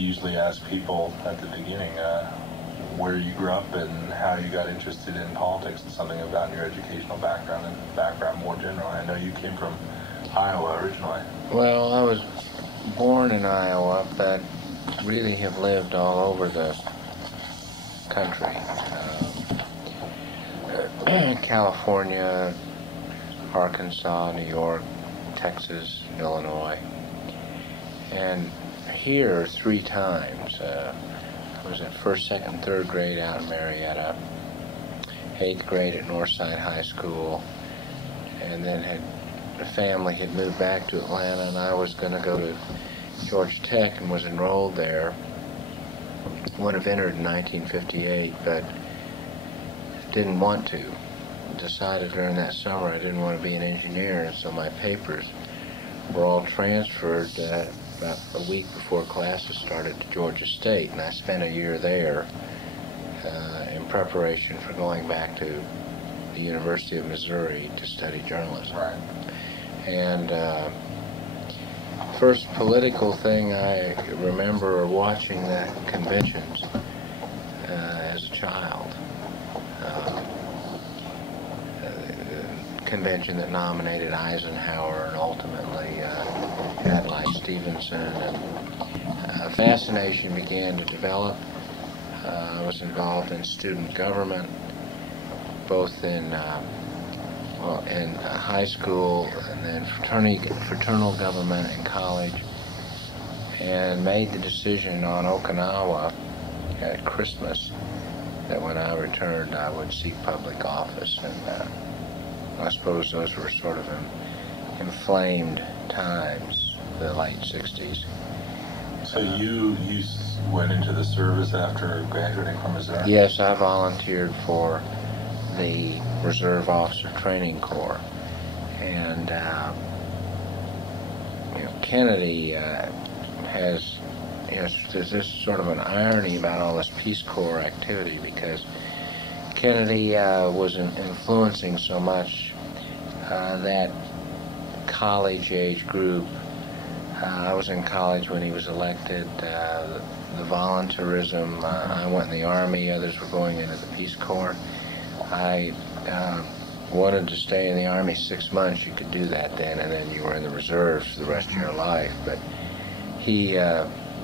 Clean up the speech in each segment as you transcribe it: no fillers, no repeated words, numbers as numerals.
usually ask people at the beginning where you grew up and how you got interested in politics and something about your educational background and background more generally. I know you came from Iowa originally. Well, I was born in Iowa, but really have lived all over the country. California, Arkansas, New York, Texas, Illinois. And here 3 times. I was at 1st, 2nd, 3rd grade out in Marietta, 8th grade at Northside High School, and then the family had moved back to Atlanta, and I was going to go to Georgia Tech and was enrolled there. Would have entered in 1958, but didn't want to. Decided during that summer I didn't want to be an engineer, and so my papers were all transferred about a week before classes started to Georgia State, and I spent a year there in preparation for going back to the University of Missouri to study journalism. Right. And first political thing I remember watching the conventions as a child. Convention that nominated Eisenhower and ultimately had like Stevenson, and fascination began to develop. I was involved in student government, both in high school and then fraternal government in college, and made the decision on Okinawa at Christmas that when I returned I would seek public office, and I suppose those were sort of inflamed times, the late 60s. So you went into the service after graduating from Missouri? Yes, I volunteered for the Reserve Officer Training Corps. And Kennedy has, there's this sort of an irony about all this Peace Corps activity, because Kennedy was influencing so much that college-age group. I was in college when he was elected. The volunteerism, I went in the Army, others were going into the Peace Corps. I wanted to stay in the Army 6 months. You could do that then, and then you were in the reserves for the rest of your life. But he,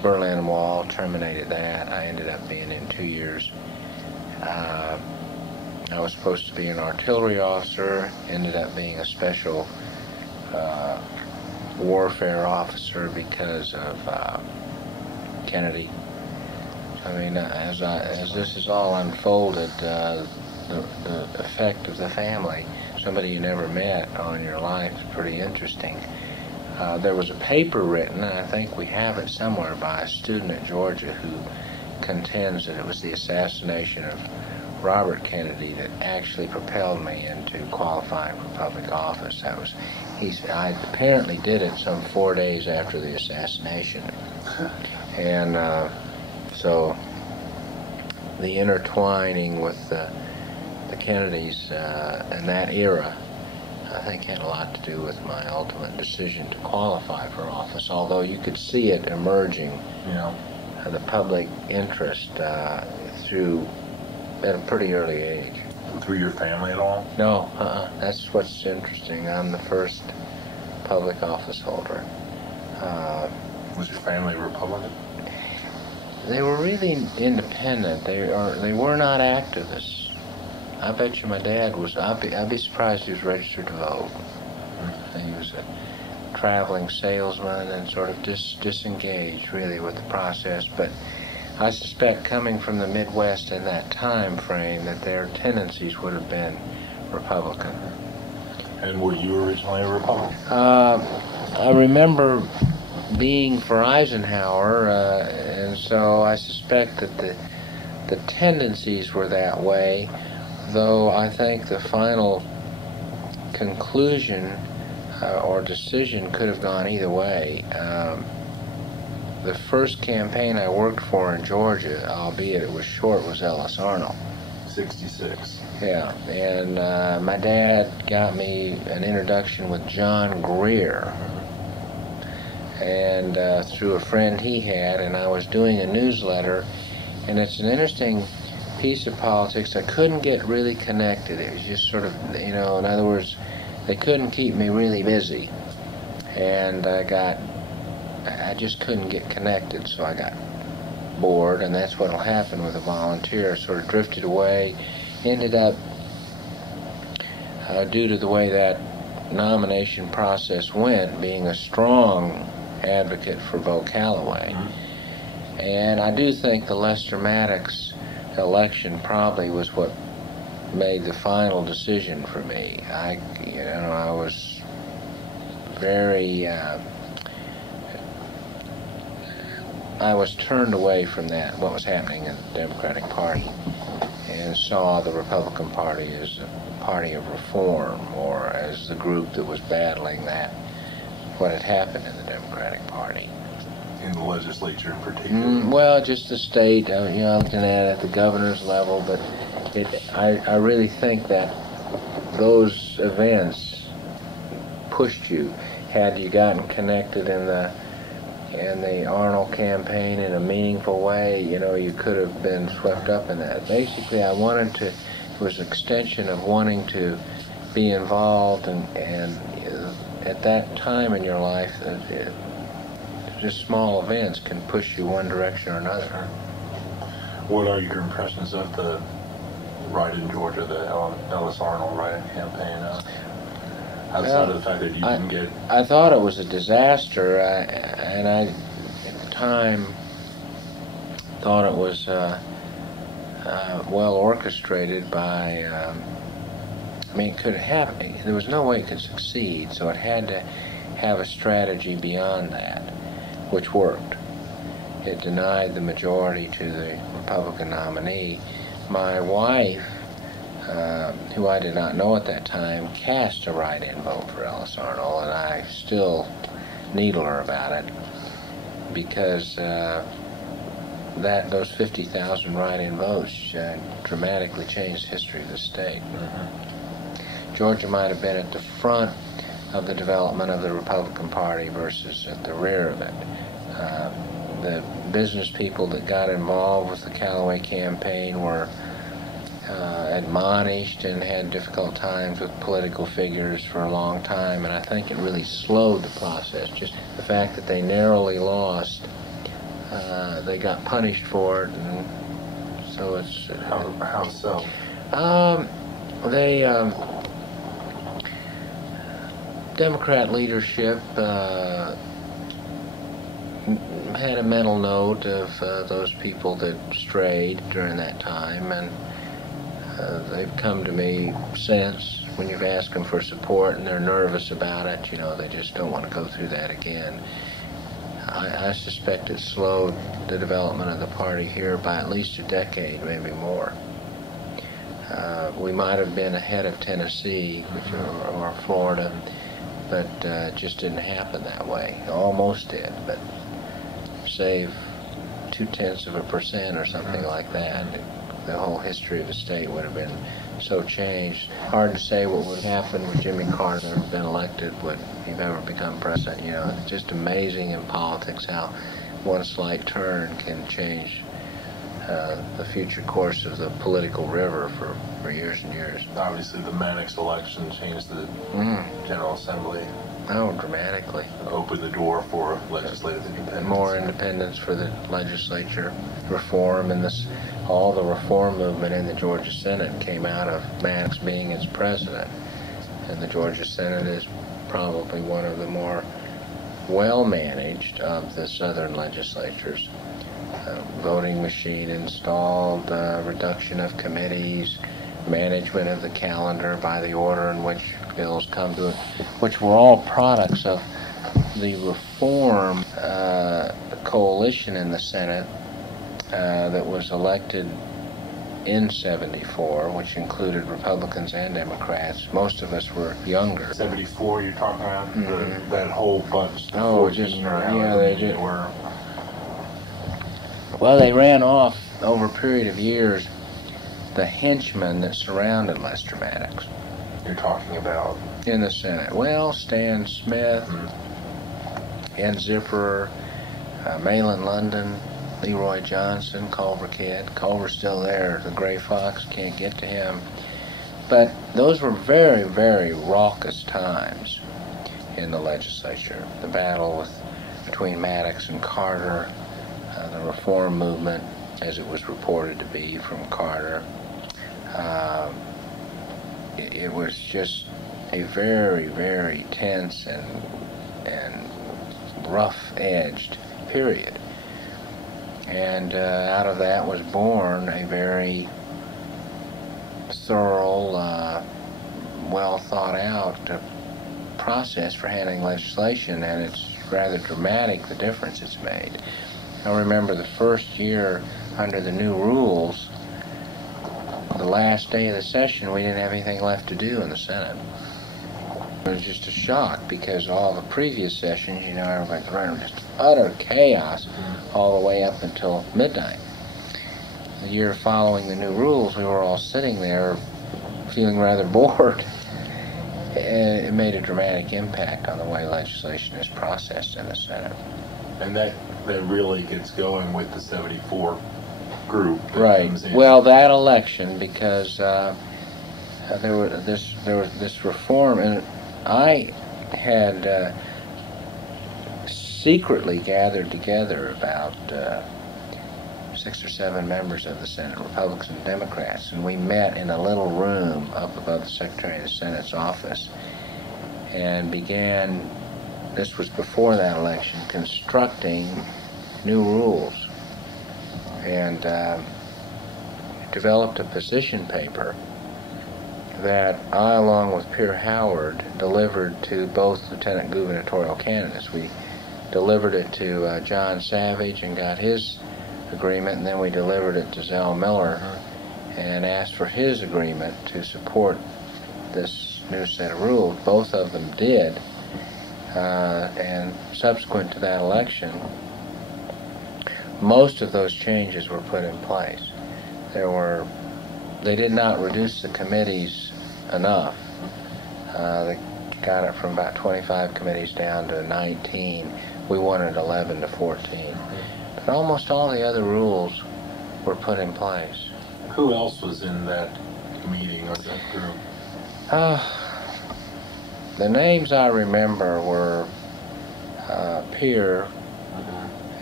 Berlin Wall, terminated that. I ended up being in 2 years. I was supposed to be an artillery officer, ended up being a special warfare officer because of Kennedy. I mean, as this has all unfolded, the effect of the family, somebody you never met on your life, is pretty interesting. There was a paper written, and I think we have it somewhere, by a student at Georgia who contends that it was the assassination of Robert Kennedy that actually propelled me into qualifying for public office. I apparently did it some 4 days after the assassination. And so the intertwining with the Kennedys in that era, I think, had a lot to do with my ultimate decision to qualify for office, although you could see it emerging, the public interest through at a pretty early age. Through your family at all? No, that's what's interesting. I'm the first public office holder. Was your family Republican? They were really independent. They were not activists. I bet you my dad was. I'd be surprised he was registered to vote. He was a traveling salesman and sort of disengaged really with the process. But I suspect, coming from the Midwest in that time frame, that their tendencies would have been Republican. And were you originally a Republican? I remember being for Eisenhower, and so I suspect that the tendencies were that way, though I think the final conclusion or decision could have gone either way. The first campaign I worked for in Georgia, albeit it was short, was Ellis Arnold. 66. Yeah, and my dad got me an introduction with John Greer. and through a friend he had, and I was doing a newsletter, and it's an interesting piece of politics. I couldn't get really connected. It was just sort of, in other words, they couldn't keep me really busy, and I just couldn't get connected, so I got bored, and that's what'll happen with a volunteer. Sort of drifted away, ended up, due to the way that nomination process went, being a strong advocate for Bo Calloway. Mm-hmm. And I do think the Lester Maddox election probably was what made the final decision for me. I was very I was turned away from that, what was happening in the Democratic Party, and saw the Republican Party as a party of reform, or as the group that was battling what had happened in the Democratic Party. In the legislature in particular? Well, just the state, looking at it at the governor's level, but I really think that those events pushed you. Had you gotten connected in the Arnold campaign in a meaningful way, you could have been swept up in that. Basically, it was an extension of wanting to be involved, and at that time in your life, just small events can push you one direction or another. What are your impressions of the write-in Georgia, the Ellis Arnold write-in campaign? Outside of the fact that you didn't get... I thought it was a disaster, and I, at the time, thought it was well orchestrated by... it could have... There was no way it could succeed, so it had to have a strategy beyond that, which worked. It denied the majority to the Republican nominee. My wife, who I did not know at that time, cast a write-in vote for Ellis Arnold, and I still needle her about it, because those 50,000 write-in votes dramatically changed the history of the state. Mm-hmm. Georgia might have been at the front of the development of the Republican Party versus at the rear of it. The business people that got involved with the Calloway campaign were admonished and had difficult times with political figures for a long time, and I think it really slowed the process. Just the fact that they narrowly lost, they got punished for it, and so it's... How so? Democrat leadership had a mental note of those people that strayed during that time, and they've come to me since when you've asked them for support and they're nervous about it. They just don't want to go through that again. I suspect it slowed the development of the party here by at least a decade, maybe more. We might have been ahead of Tennessee or Florida, but it just didn't happen that way. Almost did, but save 0.2% or something like that, the whole history of the state would have been so changed. Hard to say what would happen with Jimmy Carter had been elected, would he ever become president. It's just amazing in politics how one slight turn can change the future course of the political river for years and years. Obviously, the Maddox election changed the General Assembly. Oh, dramatically. Opened the door for legislative independence. More independence for the legislature, reform, and all the reform movement in the Georgia Senate came out of Maddox being its president. And the Georgia Senate is probably one of the more well-managed of the southern legislatures. Voting machine installed, reduction of committees, management of the calendar by the order in which bills come to it, which were all products of the reform coalition in the Senate that was elected in '74, which included Republicans and Democrats. Most of us were younger. '74, you're talking about? Mm-hmm. That whole bunch. Oh, just, yeah, they just were. Well, they ran off over a period of years the henchmen that surrounded Lester Maddox. You're talking about? In the Senate. Well, Stan Smith, N. Zipperer, Malin London, Leroy Johnson, Culver Kid. Culver's still there. The Gray Fox, can't get to him. But those were very, very raucous times in the legislature. The battle between Maddox and Carter, the reform movement, as it was reported to be from Carter. It was just a very, very tense and rough-edged period. And out of that was born a very thorough, well thought out process for handling legislation, and it's rather dramatic, the difference it's made. I remember the first year under the new rules, the last day of the session, we didn't have anything left to do in the Senate. It was just a shock, because all the previous sessions, everybody's running just utter chaos all the way up until midnight. The year following the new rules, we were all sitting there feeling rather bored. It made a dramatic impact on the way legislation is processed in the Senate. And that really gets going with the 74 group. Right. Well, that election, because there was this reform, and I had secretly gathered together about 6 or 7 members of the Senate, Republicans and Democrats, and we met in a little room up above the Secretary of the Senate's office and began, this was before that election, constructing new rules, and developed a position paper that I, along with Pierre Howard, delivered to both lieutenant gubernatorial candidates. We delivered it to John Savage and got his agreement, and then we delivered it to Zell Miller and asked for his agreement to support this new set of rules. Both of them did, and subsequent to that election, most of those changes were put in place. They did not reduce the committees enough. They got it from about 25 committees down to 19. We wanted 11 to 14. But almost all the other rules were put in place. Who else was in that meeting or that group? The names I remember were Pierre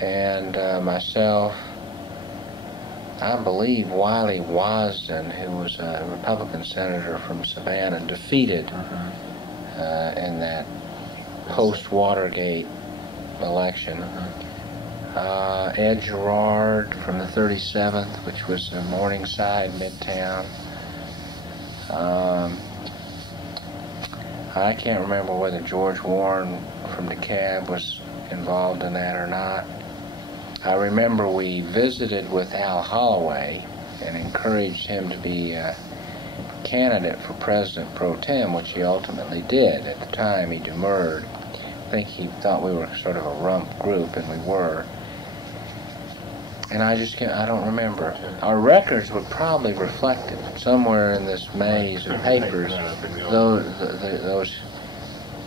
and myself. I believe Wiley Wasden, who was a Republican senator from Savannah, defeated in that post-Watergate election. Ed Gerard from the 37th, which was Morningside, Midtown. I can't remember whether George Warren from DeKalb was involved in that or not. I remember we visited with Al Holloway and encouraged him to be a candidate for President Pro Tem, which he ultimately did. At the time, he demurred. I think he thought we were sort of a rump group, and we were. And I don't remember. Our records would probably reflect it somewhere in this maze of papers. Those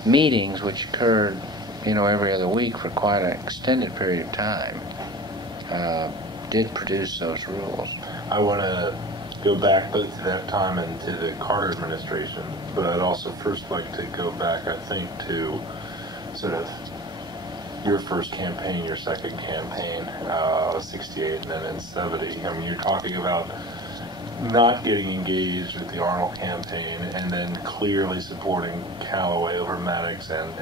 meetings, which occurred, every other week for quite an extended period of time, did produce those rules. I want to go back both to that time and to the Carter administration, but I'd also first like to go back, I think, to sort of your first campaign, your second campaign, 68 and then in 70. I mean, you're talking about not getting engaged with the Arnold campaign and then clearly supporting Callaway over Maddox and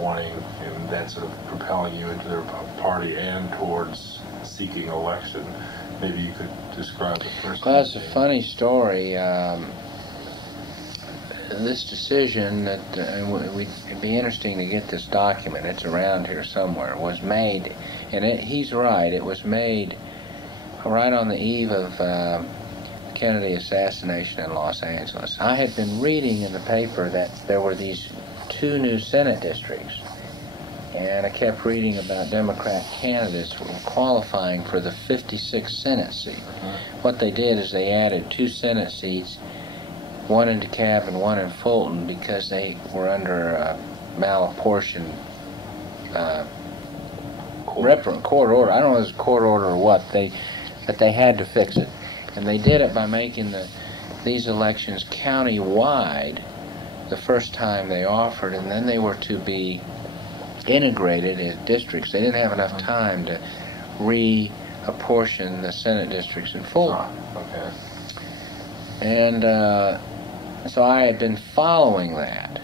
wanting, and that sort of propelling you into their party and towards seeking election. Maybe you could describe the first. Well, it's a funny story. This decision that it'd be interesting to get this document. It's around here somewhere. Was made, and he's right. It was made right on the eve of the Kennedy assassination in Los Angeles. I had been reading in the paper that there were these 2 new Senate districts, and I kept reading about Democrat candidates who were qualifying for the 56th Senate seat. What they did is they added 2 Senate seats, one in DeKalb and one in Fulton, because they were under malapportioned court order. I don't know if it was a court order or what. But they had to fix it, and they did it by making these elections county-wide the first time they offered, and then they were to be integrated as districts. They didn't have enough time to reapportion the Senate districts in full. Okay. And so I had been following that.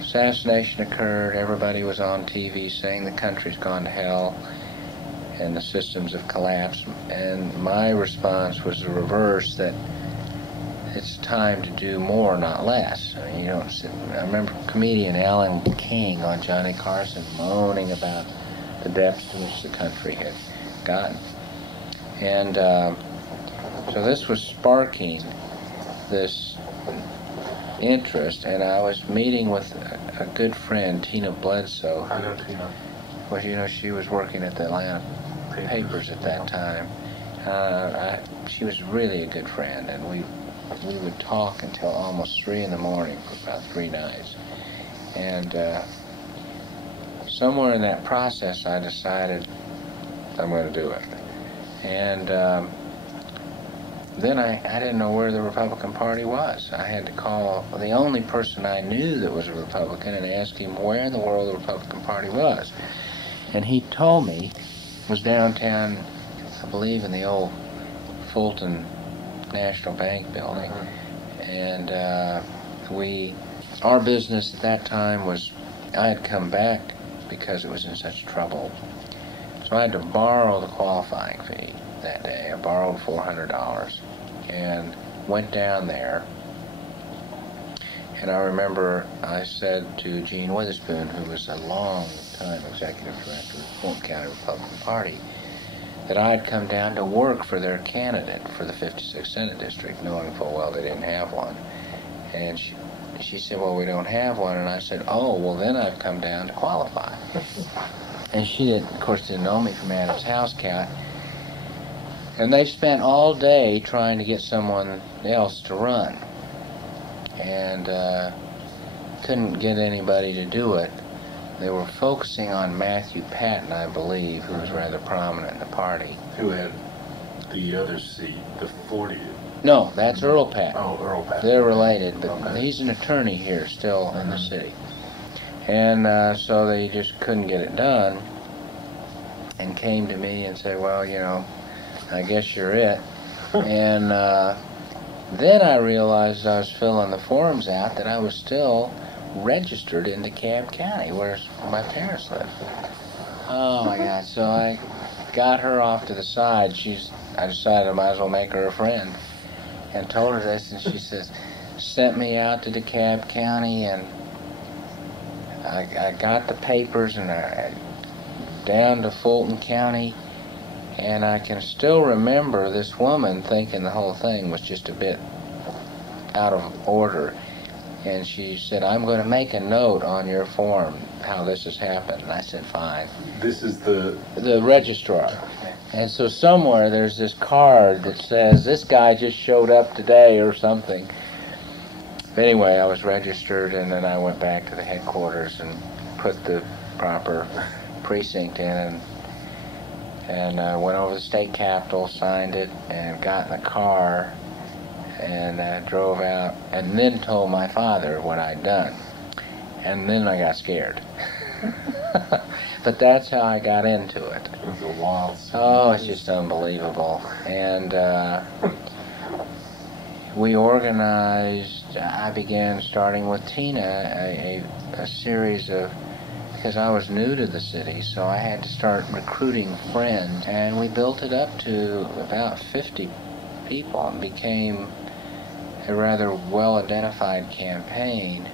Assassination occurred, everybody was on TV saying the country's gone to hell and the systems have collapsed, and my response was the reverse, that it's time to do more, not less. I mean, I remember comedian Alan King on Johnny Carson moaning about the depths to which the country had gotten. And so this was sparking this interest, and I was meeting with a good friend, Tina Bledsoe. I know Tina. Well, she was working at the Atlanta papers at that time. She was really a good friend, and we would talk until almost 3 in the morning for about 3 nights. And somewhere in that process, I decided I'm going to do it. And then I didn't know where the Republican Party was. I had to call the only person I knew that was a Republican and ask him where in the world the Republican Party was. And he told me it was downtown, I believe, in the old Fulton National Bank building. And our business at that time was, I had come back because it was in such trouble. So I had to borrow the qualifying fee that day. I borrowed $400 and went down there. And I remember I said to Gene Witherspoon, who was a long-time executive director of the Fulton County Republican Party, that I'd come down to work for their candidate for the 56th Senate District, knowing full well they didn't have one. And she said, well, we don't have one. And I said, oh, well, then I've come down to qualify. And she, of course, didn't know me from Adam's house cat. And they spent all day trying to get someone else to run. And couldn't get anybody to do it. They were focusing on Matthew Patton, I believe, who was rather prominent in the party. Who had the other seat, the 40th? No, that's Earl Patton. Oh, Earl Patton. They're related, but okay. He's an attorney here still in the city. And so they just couldn't get it done and came to me and said, well, I guess you're it. And then I realized as I was filling the forms out that I was still registered in DeKalb County, where my parents lived. Oh my God! So I got her off to the side. I decided I might as well make her a friend, and told her this, and she says, sent me out to DeKalb County, and I got the papers, and I down to Fulton County, and I can still remember this woman thinking the whole thing was just a bit out of order. And she said, I'm going to make a note on your form how this has happened. And I said, fine. This is the registrar. And so somewhere there's this card that says, this guy just showed up today or something. But anyway, I was registered, and then I went back to the headquarters and put the proper precinct in, and went over to the state capitol, signed it, and got in the car, and drove out, and then told my father what I'd done. And then I got scared. But that's how I got into it. It was a wild scene. Oh, it's just unbelievable. And we organized, I began starting with Tina, a series of, because I was new to the city, so I had to start recruiting friends, and we built it up to about 50 people and became a rather well-identified campaign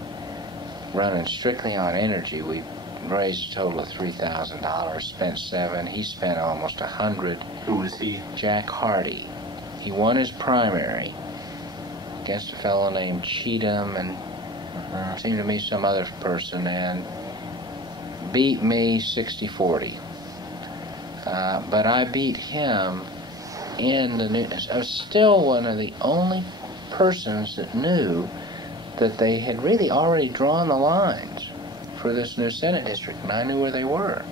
running strictly on energy. We raised a total of $3,000, spent $7,000. He spent almost $100. Who was he? Jack Hardy. He won his primary against a fellow named Cheatham, and seemed to me some other person, and beat me 60-40. But I beat him in the news. I was still one of the only persons that knew that they had really already drawn the lines for this new Senate district, and I knew where they were.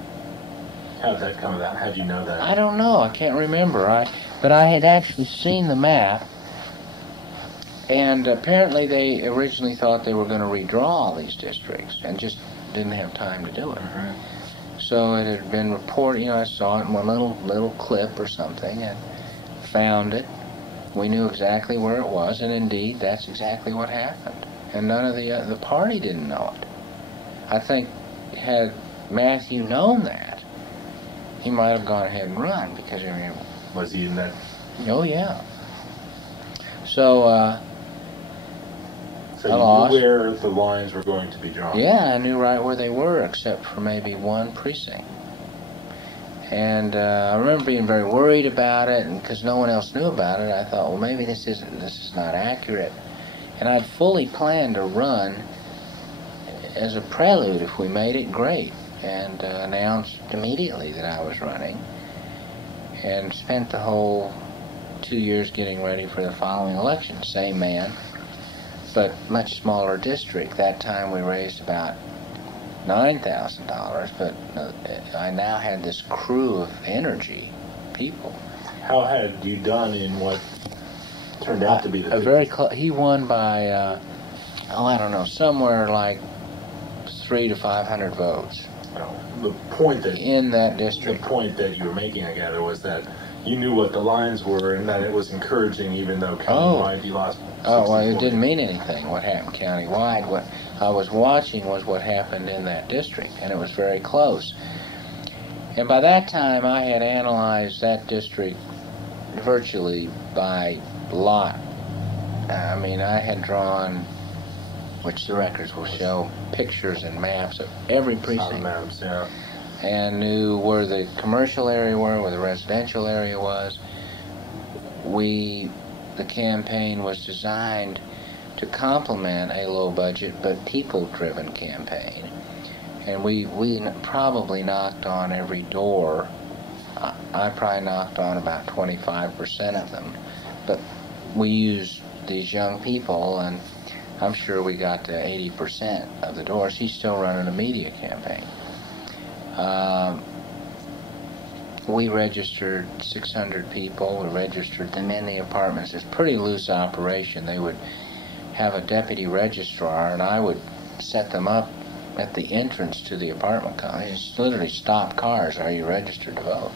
How did that come about? How did you know that? I don't know. I can't remember. But I had actually seen the map, and apparently they originally thought they were going to redraw all these districts and just didn't have time to do it. So it had been reported, I saw it in one little clip or something and found it. We knew exactly where it was, and indeed, that's exactly what happened. And none of the party didn't know it. I think had Matthew known that, he might have gone ahead and run, because was he in that? Oh yeah. So so you knew where the lines were going to be drawn. Yeah, I knew right where they were, except for maybe one precinct. And I remember being very worried about it, and because no one else knew about it, I thought, well, maybe this is not accurate. And I'd fully planned to run as a prelude. If we made it, great, and announced immediately that I was running, and spent the whole 2 years getting ready for the following election. Same man, but much smaller district. That time we raised about $9,000, but I now had this crew of energy people. How had you done in what turned out to be the very he won by I don't know, somewhere like 300 to 500 votes. Well, the point that in that district, the point that you were making, I gather, was that you knew what the lines were, and that it was encouraging, even though countywide you lost. Oh, well, it didn't mean anything what happened countywide. What I was watching was what happened in that district, and it was very close. And by that time, I had analyzed that district virtually by lot. I mean, I had drawn, which the records will show, pictures and maps of every precinct. Maps, yeah. And knew where the commercial area were, where the residential area was. The campaign was designed to complement a low-budget but people-driven campaign. And we probably knocked on every door. I probably knocked on about 25% of them. But we used these young people, and I'm sure we got to 80% of the doors. He's still running a media campaign. We registered 600 people. We registered them in the apartments. It's a pretty loose operation. They would have a deputy registrar, and I would set them up at the entrance to the apartment complex. Just literally stop cars. Are you registered to vote?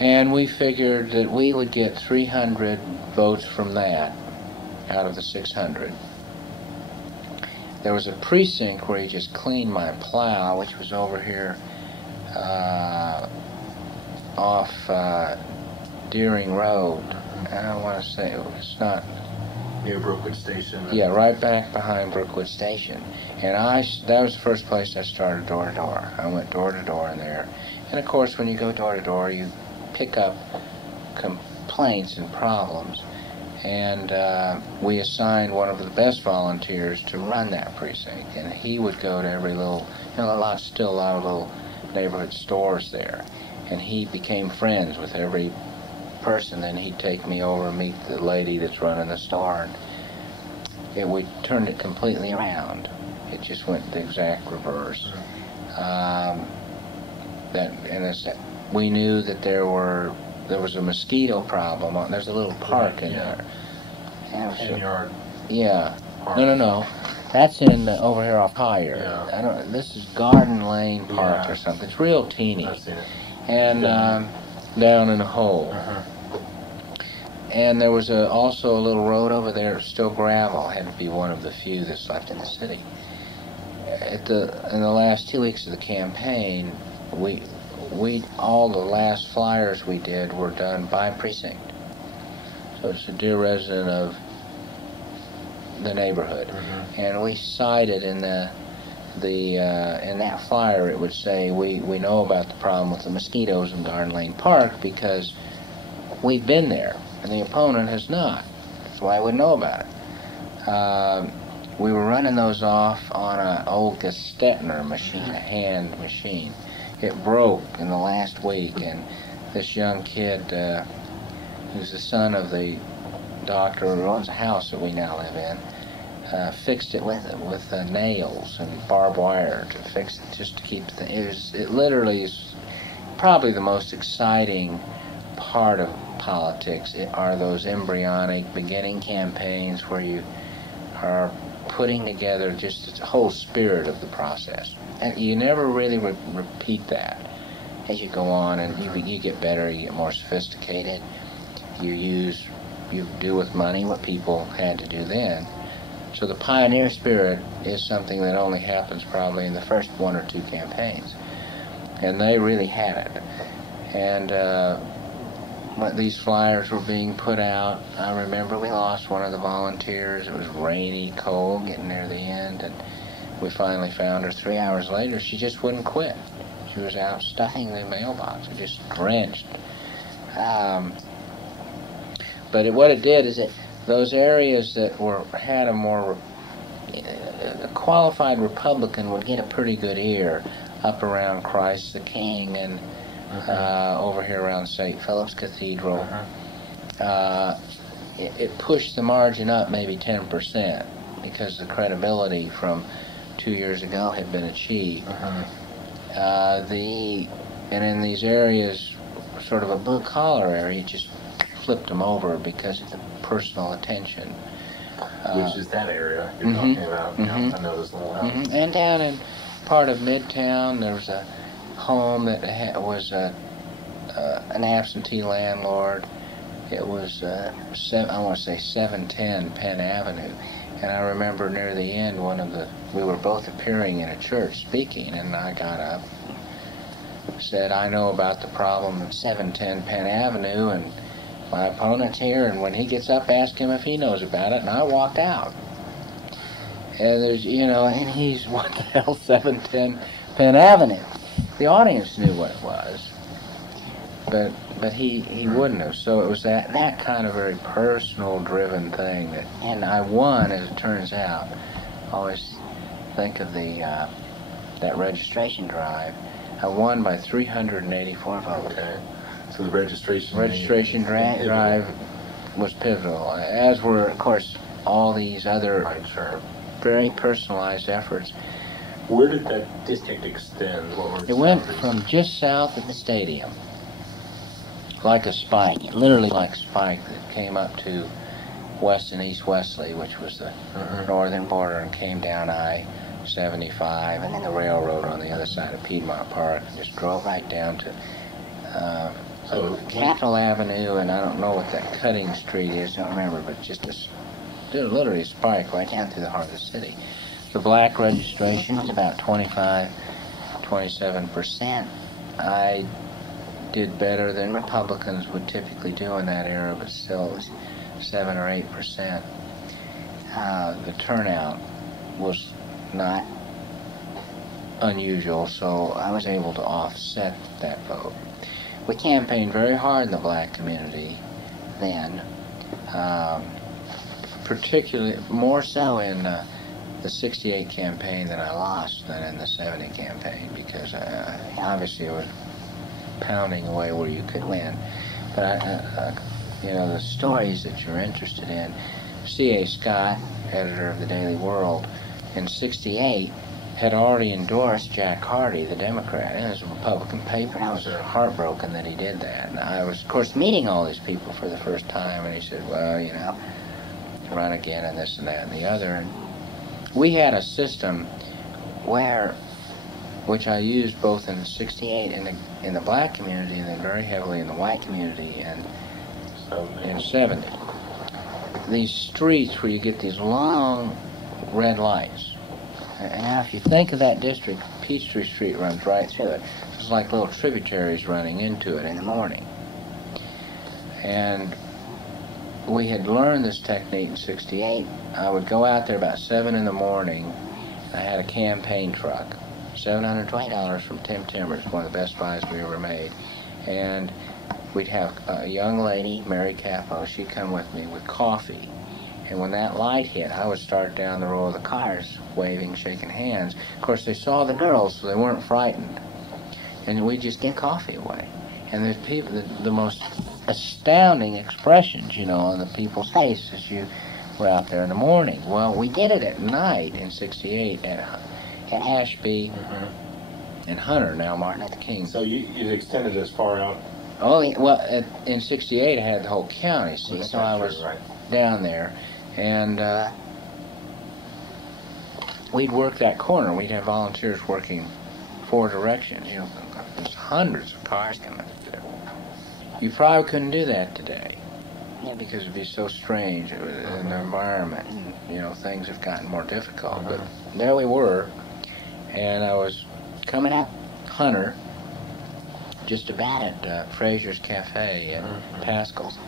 And we figured that we would get 300 votes from that out of the 600. There was a precinct where he just cleaned my plow, which was over here off Deering Road. I don't want to say it's not near Brookwood Station. Yeah, right back behind Brookwood Station. And that was the first place I started door to door. I went door to door in there. And of course, when you go door to door, you pick up complaints and problems. And we assigned one of the best volunteers to run that precinct. And he would go to every little, still a lot of little neighborhood stores there. And he became friends with every person. Then he'd take me over and meet the lady that's running the store. And we turned it completely around. It just went the exact reverse. We knew that there was a mosquito problem. There's a little park in there. In your yeah. park. No. That's in over here off Higher. Yeah. This is Garden Lane Park or something. It's real teeny. I've seen it. And down in a hole. And there was also a little road over there, still gravel. Had to be one of the few that's left in the city. In the last 2 weeks of the campaign, all the last flyers we did were done by precinct. So it's a dear resident of the neighborhood, and we cited in in that flyer, it would say we know about the problem with the mosquitoes in Garden Lane Park because we've been there and the opponent has not. That's why I would know about it. We were running those off on an old Gestetner machine, a hand machine. It broke in the last week, and this young kid, who's the son of the doctor who owns a house that we now live in, fixed it with nails and barbed wire to fix it, just to keep the. It literally is probably the most exciting part of politics. Are those embryonic beginning campaigns where you are putting together just the whole spirit of the process, and you never really repeat that. As you go on and you get better, you get more sophisticated. You do with money what people had to do then. So the pioneer spirit is something that only happens probably in the first one or two campaigns. And they really had it. And these flyers were being put out. I remember we lost one of the volunteers. It was rainy, cold, getting near the end. And we finally found her 3 hours later. She just wouldn't quit. She was out stuffing the mailbox, just drenched. But what it did is those areas that had a more qualified Republican would get a pretty good ear up around Christ the King and over here around St. Philip's Cathedral. It pushed the margin up maybe 10% because the credibility from 2 years ago had been achieved. And in these areas, sort of a blue-collar area, just flipped them over because of the personal attention. Which is that area you're talking about? I know this little house. And down in part of Midtown, there was a home that was an absentee landlord. It was, I want to say 710 Penn Avenue. And I remember near the end, we were both appearing in a church speaking, and I got up, said, I know about the problem of 710 Penn Avenue, and my opponent's here, and when he gets up, ask him if he knows about it, and I walked out. And there's, and he's, what the hell, 710 Penn Avenue? The audience knew what it was, but he wouldn't have. So it was that kind of very personal driven thing and I won, as it turns out. I always think of that registration drive. I won by 384 votes. Okay. So the registration drive was pivotal, as were, of course, all these other very personalized efforts. Where did that district extend? It went from just south of the stadium, like a spike, literally like a spike that came up to West and East Wesley, which was the northern border, and came down I-75, and then the railroad on the other side of Piedmont Park, and just drove right down to Capitol Avenue, and I don't know what that cutting street is, I don't remember, but just literally a spike right down through the heart of the city. The black registration was about 27%. I did better than Republicans would typically do in that era, but still it was 7 or 8%. The turnout was not unusual, so I was able to offset that vote. We campaigned very hard in the black community then, particularly more so in the 68 campaign that I lost than in the 70 campaign, because obviously it was pounding away where you could win. But the stories that you're interested in, C.A. Scott, editor of the Daily World, in 68 had already endorsed Jack Hardy, the Democrat, in his Republican paper. I was heartbroken that he did that. And I was, of course, meeting all these people for the first time, and he said, well, run again and this and that and the other. And we had a system which I used both in 68 in the black community, and then very heavily in the white community in 70. These streets where you get these long red lights. And now if you think of that district, Peachtree Street runs right through it. It's like little tributaries running into it in the morning. And we had learned this technique in 68. I would go out there about 7 in the morning. I had a campaign truck, $720 from Tim Timbers, one of the best buys we ever made. And we'd have a young lady, Mary Capo, she'd come with me with coffee. And when that light hit, I would start down the row of the cars, waving, shaking hands. Of course, they saw the girls, so they weren't frightened. And we'd just get coffee away. And there's people, the most astounding expressions, on the people's face as you were out there in the morning. Well, we did it at night in '68 at Ashby and Hunter, now Martin Luther King. So you extended as far out? Oh, well, in '68 I had the whole county, see, so I was down there, and we'd work that corner. We'd have volunteers working 4 directions. You know, there's hundreds of cars coming through. You probably couldn't do that today. Yeah, because it'd be so strange in the environment. You know, things have gotten more difficult. But there we were, and I was coming out Hunter, just about at Fraser's Cafe at Pascal's,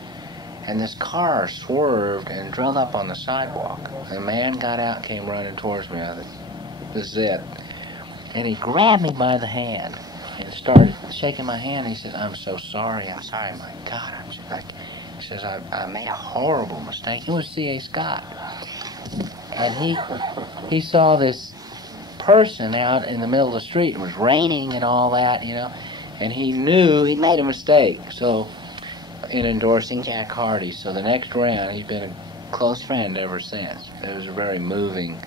and this car swerved and drove up on the sidewalk. A man got out, came running towards me. I thought, this is it. And he grabbed me by the hand and started shaking my hand. He said, "I'm so sorry. I'm sorry. My God." He says, I made a horrible mistake. It was C.A. Scott. And he saw this person out in the middle of the street. It was raining and all that, you know. And he knew he'd made a mistake. So, in endorsing Jack Hardy. So the next round, he's been a close friend ever since. It was a very moving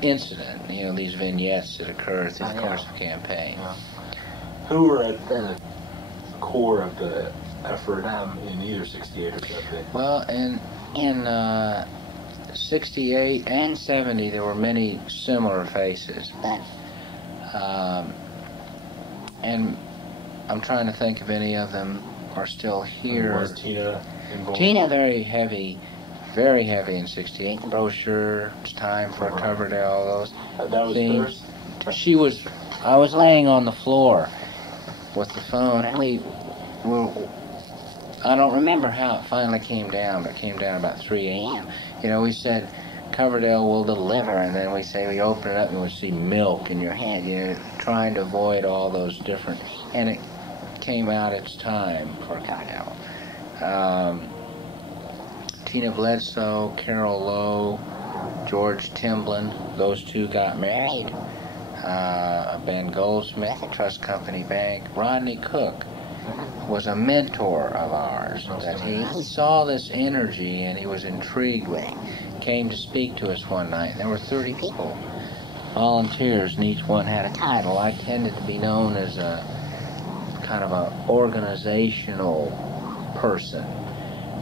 incident, you know, these vignettes that occurred through the course of the campaign. Who were at the core of the effort in either '68 or '70? Well, in '68 and '70, there were many similar faces. And I'm trying to think if any of them are still here. Was Tina involved? Tina, very heavy in '68. The brochure, It's Time for a Coverdell, those that was things. first? I was laying on the floor with the phone, and I don't remember how it finally came down, but it came down about 3 a.m. You know, we said, Coverdell will deliver, and then we open it up and we see milk in your hand, you know, trying to avoid all those different, and it came out It's Time for Coverdell. Tina Bledsoe, Carol Lowe, George Timblin, those two got married. Ben Goldsmith at Trust Company Bank. Rodney Cook was a mentor of ours. That he saw this energy and he was intrigued with it. Came to speak to us one night. There were 30 people, volunteers, and each one had a title. I tended to be known as a kind of an organizational person.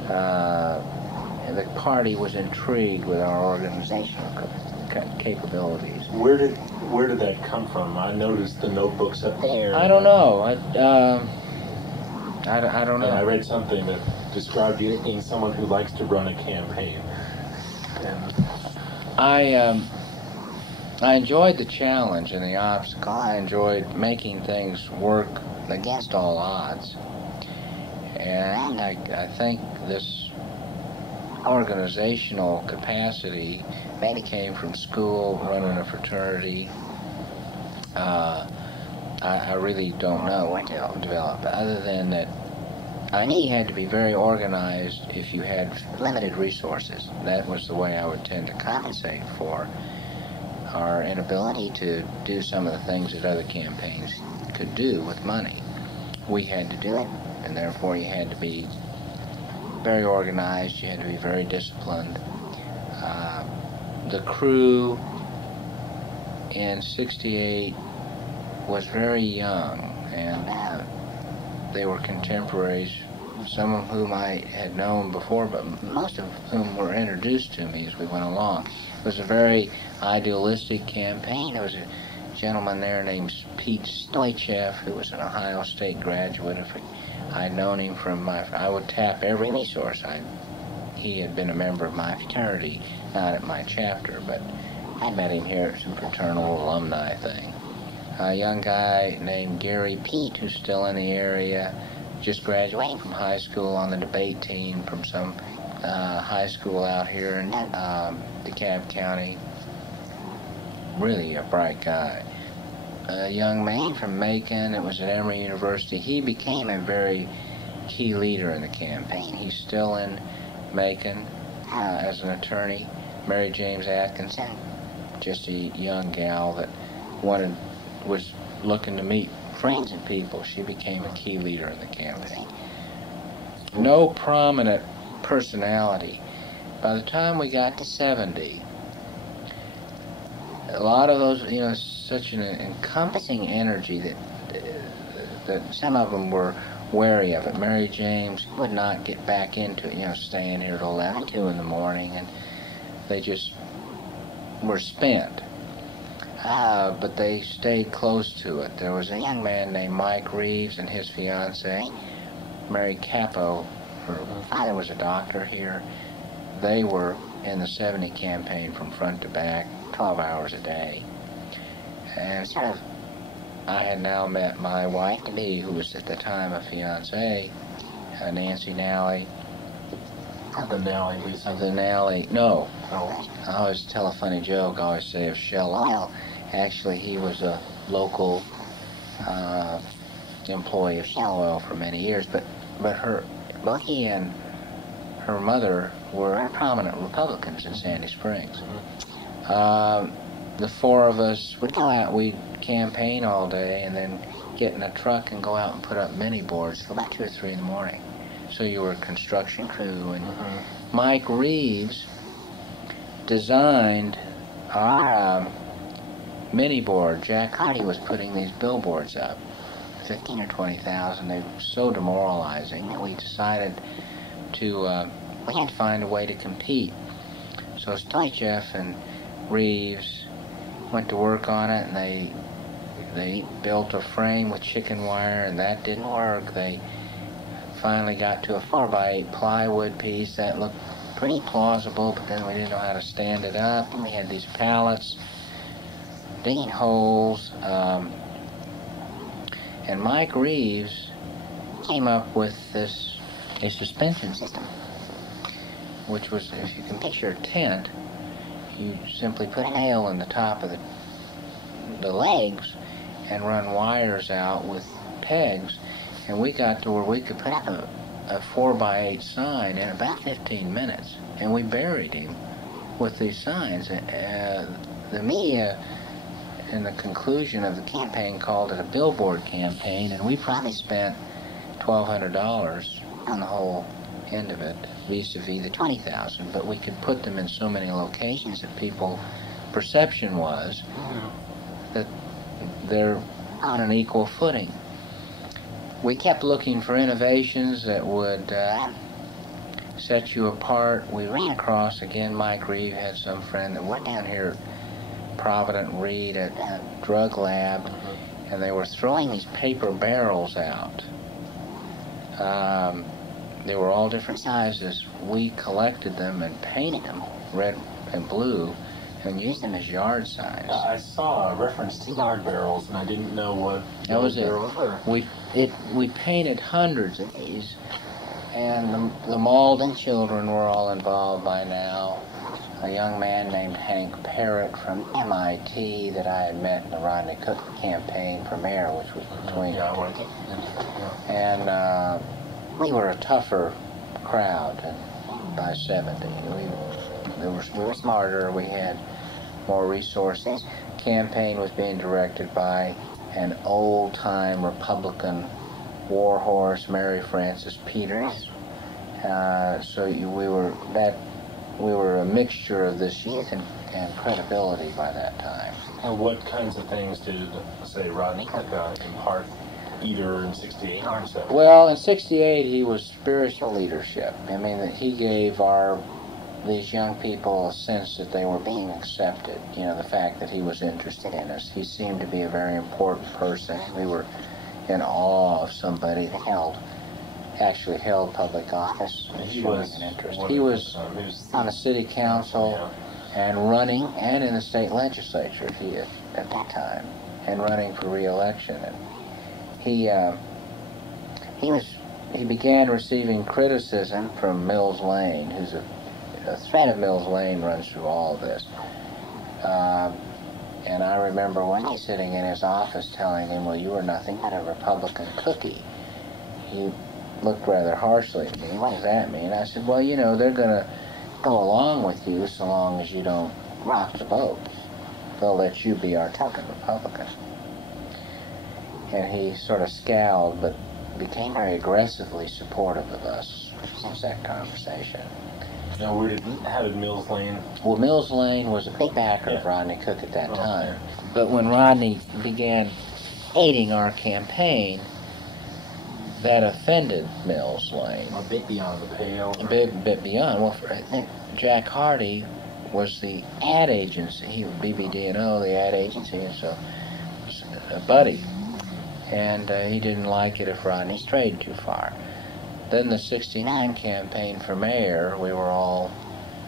The party was intrigued with our organizational capabilities. Where did that come from? I noticed the notebooks up there. I don't know. I don't know. I read something that described you as being someone who likes to run a campaign. And I enjoyed the challenge and the obstacle. I enjoyed making things work against all odds. And I think this organizational capacity maybe came from school, running a fraternity. I really don't know what to develop, other than that I knew you had to be very organized if you had limited resources. That was the way I would tend to compensate for our inability to do some of the things that other campaigns could do with money. We had to do it, and therefore you had to be very organized, you had to be very disciplined. The crew in '68 was very young, and they were contemporaries, some of whom I had known before, but most of whom were introduced to me as we went along. It was a very idealistic campaign. There was a gentleman there named Pete Stoichev, who was an Ohio State graduate. I'd known him from I would tap every resource. He had been a member of my fraternity, not at my chapter, but I met him here at some fraternal alumni thing. A young guy named Gary Pete, who's still in the area, just graduating from high school on the debate team from some high school out here in DeKalb County. Really a bright guy. A young man from Macon, it was at Emory University. He became a very key leader in the campaign. He's still in Macon as an attorney. Mary James Atkinson, just a young gal that was looking to meet friends and people. She became a key leader in the campaign. No prominent personality by the time we got to 70, a lot of those, such an encompassing energy that some of them were wary of it. Mary James would not get back into it, staying here till 11, 2 in the morning, and they just were spent. But they stayed close to it. There was a young man named Mike Reeves and his fiancée, Mary Capo. Her father was a doctor here. They were in the 70 campaign from front to back, 12 hours a day. And I had now met my wife-to-be, who was at the time a fiancée, Nancy Nally. Of the Nally, Of the Nally. No. Oh. I always tell a funny joke. I always say of Shell Oil. Actually, he was a local employee of Shell Oil for many years, but both he and her mother were prominent Republicans in Sandy Springs. The four of us would go out, we'd campaign all day, and then get in a truck and go out and put up mini boards till about 2 or 3 in the morning. So you were a construction crew, and Mike Reeves designed our mini board. Jack Hardy was putting these billboards up, 15 or 20,000. They were so demoralizing that we decided we had to find a way to compete. So Stoichev and Reeves went to work on it, and they built a frame with chicken wire, and that didn't work. They finally got to a 4x8 plywood piece that looked pretty plausible, but then we didn't know how to stand it up, and we had these pallets digging holes, and Mike Reeves came up with a suspension system, which was, if you can picture a tent, you simply put a nail in the top of the legs and run wires out with pegs, and we got to where we could put up a 4x8 sign in about 15 minutes, and we buried him with these signs. The media, in the conclusion of the campaign, called it a billboard campaign, and we probably spent $1,200 on the whole end of it, vis-a-vis the 20,000, but we could put them in so many locations that people's perception was that they're on an equal footing. We kept looking for innovations that would set you apart. We ran across, again, Mike Reeve had some friend that went down here at Provident Reed at a drug lab, and they were throwing these paper barrels out. They were all different sizes. We collected them and painted them red and blue and used them as yard signs. I saw a reference to yard barrels, and I didn't know what that was it. Barrels were. We painted hundreds of these, and the Malden children were all involved by now. A young man named Hank Parrott from MIT that I had met in the Rodney Cook campaign for mayor, which was between and we were a tougher crowd by 70. We were smarter, we had more resources. Campaign was being directed by an old-time Republican warhorse, Mary Frances Peters. So we were a mixture of this youth and credibility by that time. And what kinds of things did, say, Rodney Cook impart, either in 68 or 70? Well, in 68 he was spiritual leadership. I mean, he gave these young people a sense that they were being accepted. The fact that he was interested in us. He seemed to be a very important person. We were in awe of somebody that actually held public office. He was on the city council and running, and in the state legislature at that time, and running for re-election. And he began receiving criticism from Mills Lane, who's a thread of Mills Lane runs through all of this. And I remember one day sitting in his office telling him, well, you are nothing but a Republican cookie. He looked rather harshly at me. What does that mean? I said, well, they're going to go along with you so long as you don't rock the boat. They'll let you be our token Republican. And he sort of scowled, but became very aggressively supportive of us since that conversation. Now, how did Mills Lane? Well, Mills Lane was a big backer of Rodney Cook at that time. But when Rodney began aiding our campaign, that offended Mills Lane. A bit beyond the pale. A bit beyond. Well, I think Jack Hardy was the ad agency. He was BBD&O, the ad agency, and so a buddy. And he didn't like it if Rodney strayed too far. Then the '69 campaign for mayor,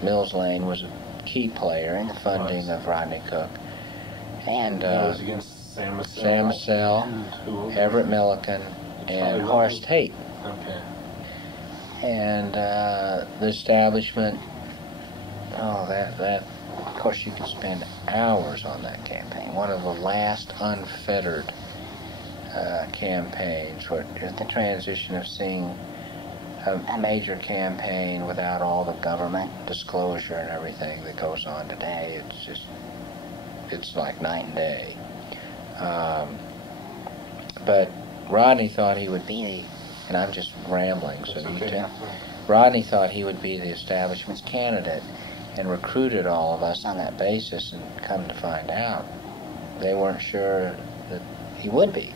Mills Lane was a key player in the funding of Rodney Cook. And it was against Sam Massell, Everett Milliken, and Horace Tate. Okay. And the establishment, that, of course, you could spend hours on that campaign. One of the last unfettered campaigns, where the transition of seeing a major campaign without all the government disclosure and everything that goes on today. It's like night and day. But Rodney thought he would be, and I'm just rambling, so you tell. Rodney thought he would be the establishment's candidate and recruited all of us on that basis, and come to find out, they weren't sure that he would be.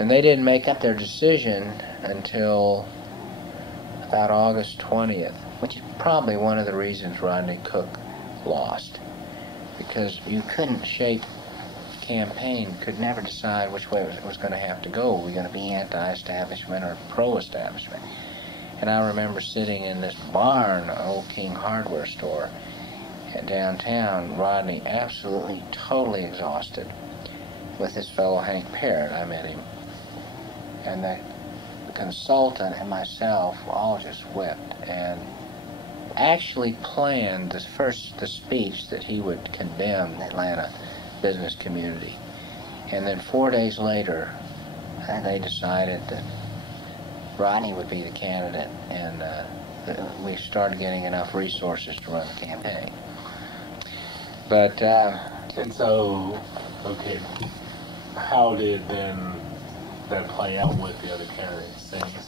And they didn't make up their decision until about August 20th, which is probably one of the reasons Rodney Cook lost. Because you couldn't shape campaign, could never decide which way it was going to have to go. Were we going to be anti-establishment or pro-establishment? And I remember sitting in this barn, Old King hardware store in downtown, Rodney absolutely, totally exhausted, with his fellow Hank Parrott. I met him. And the consultant and myself all just wept, and actually planned the speech that he would condemn the Atlanta business community. And then 4 days later, they decided that Rodney would be the candidate, and we started getting enough resources to run the campaign. But and so, okay, how did then that play out with the other candidates?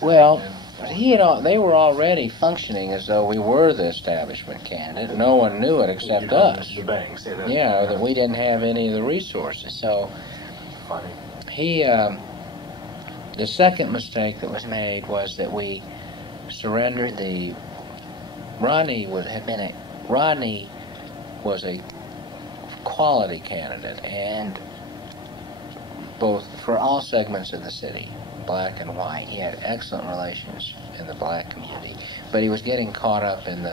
Well, they were already functioning as though we were the establishment candidate. No one knew it except us. The bank, say that. Yeah, that we didn't have any of the resources. So funny. The second mistake that was made was that we surrendered Rodney was a quality candidate, and both for all segments of the city, black and white. He had excellent relations in the black community, but he was getting caught up in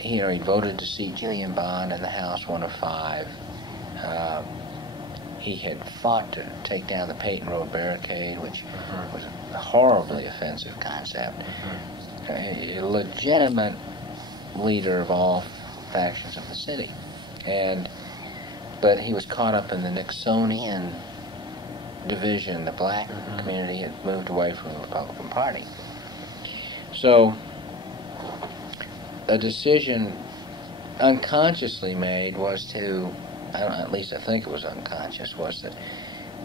he voted to seat Julian Bond in the House, one of 5. He had fought to take down the Peyton Road barricade, which was a horribly offensive concept. A legitimate leader of all factions of the city. But he was caught up in the Nixonian division. The black community had moved away from the Republican Party. So a decision unconsciously made was to, at least I think it was unconscious, was that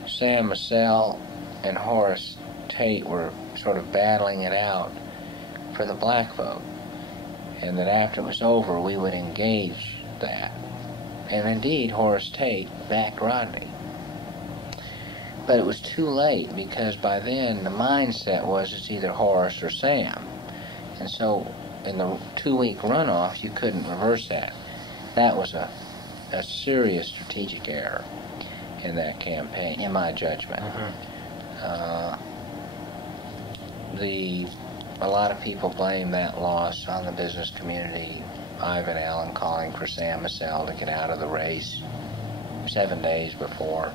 Sam Massell and Horace Tate were sort of battling it out for the black vote, and that after it was over we would engage that. And indeed, Horace Tate backed Rodney. But it was too late, because by then the mindset was it's either Horace or Sam. And so in the 2-week runoff, you couldn't reverse that. That was a serious strategic error in that campaign, in my judgment. A lot of people blame that loss on the business community. Ivan Allen calling for Sam Massell to get out of the race 7 days before.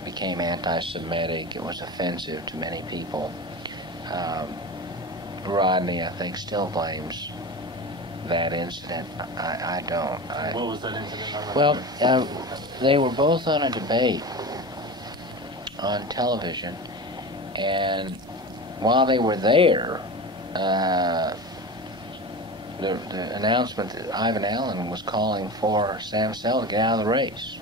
It became anti-Semitic. It was offensive to many people. Rodney, I think, still blames that incident. I don't. What was that incident? Well, they were both on a debate on television, and while they were there, the announcement that Ivan Allen was calling for Sam Massell to get out of the race.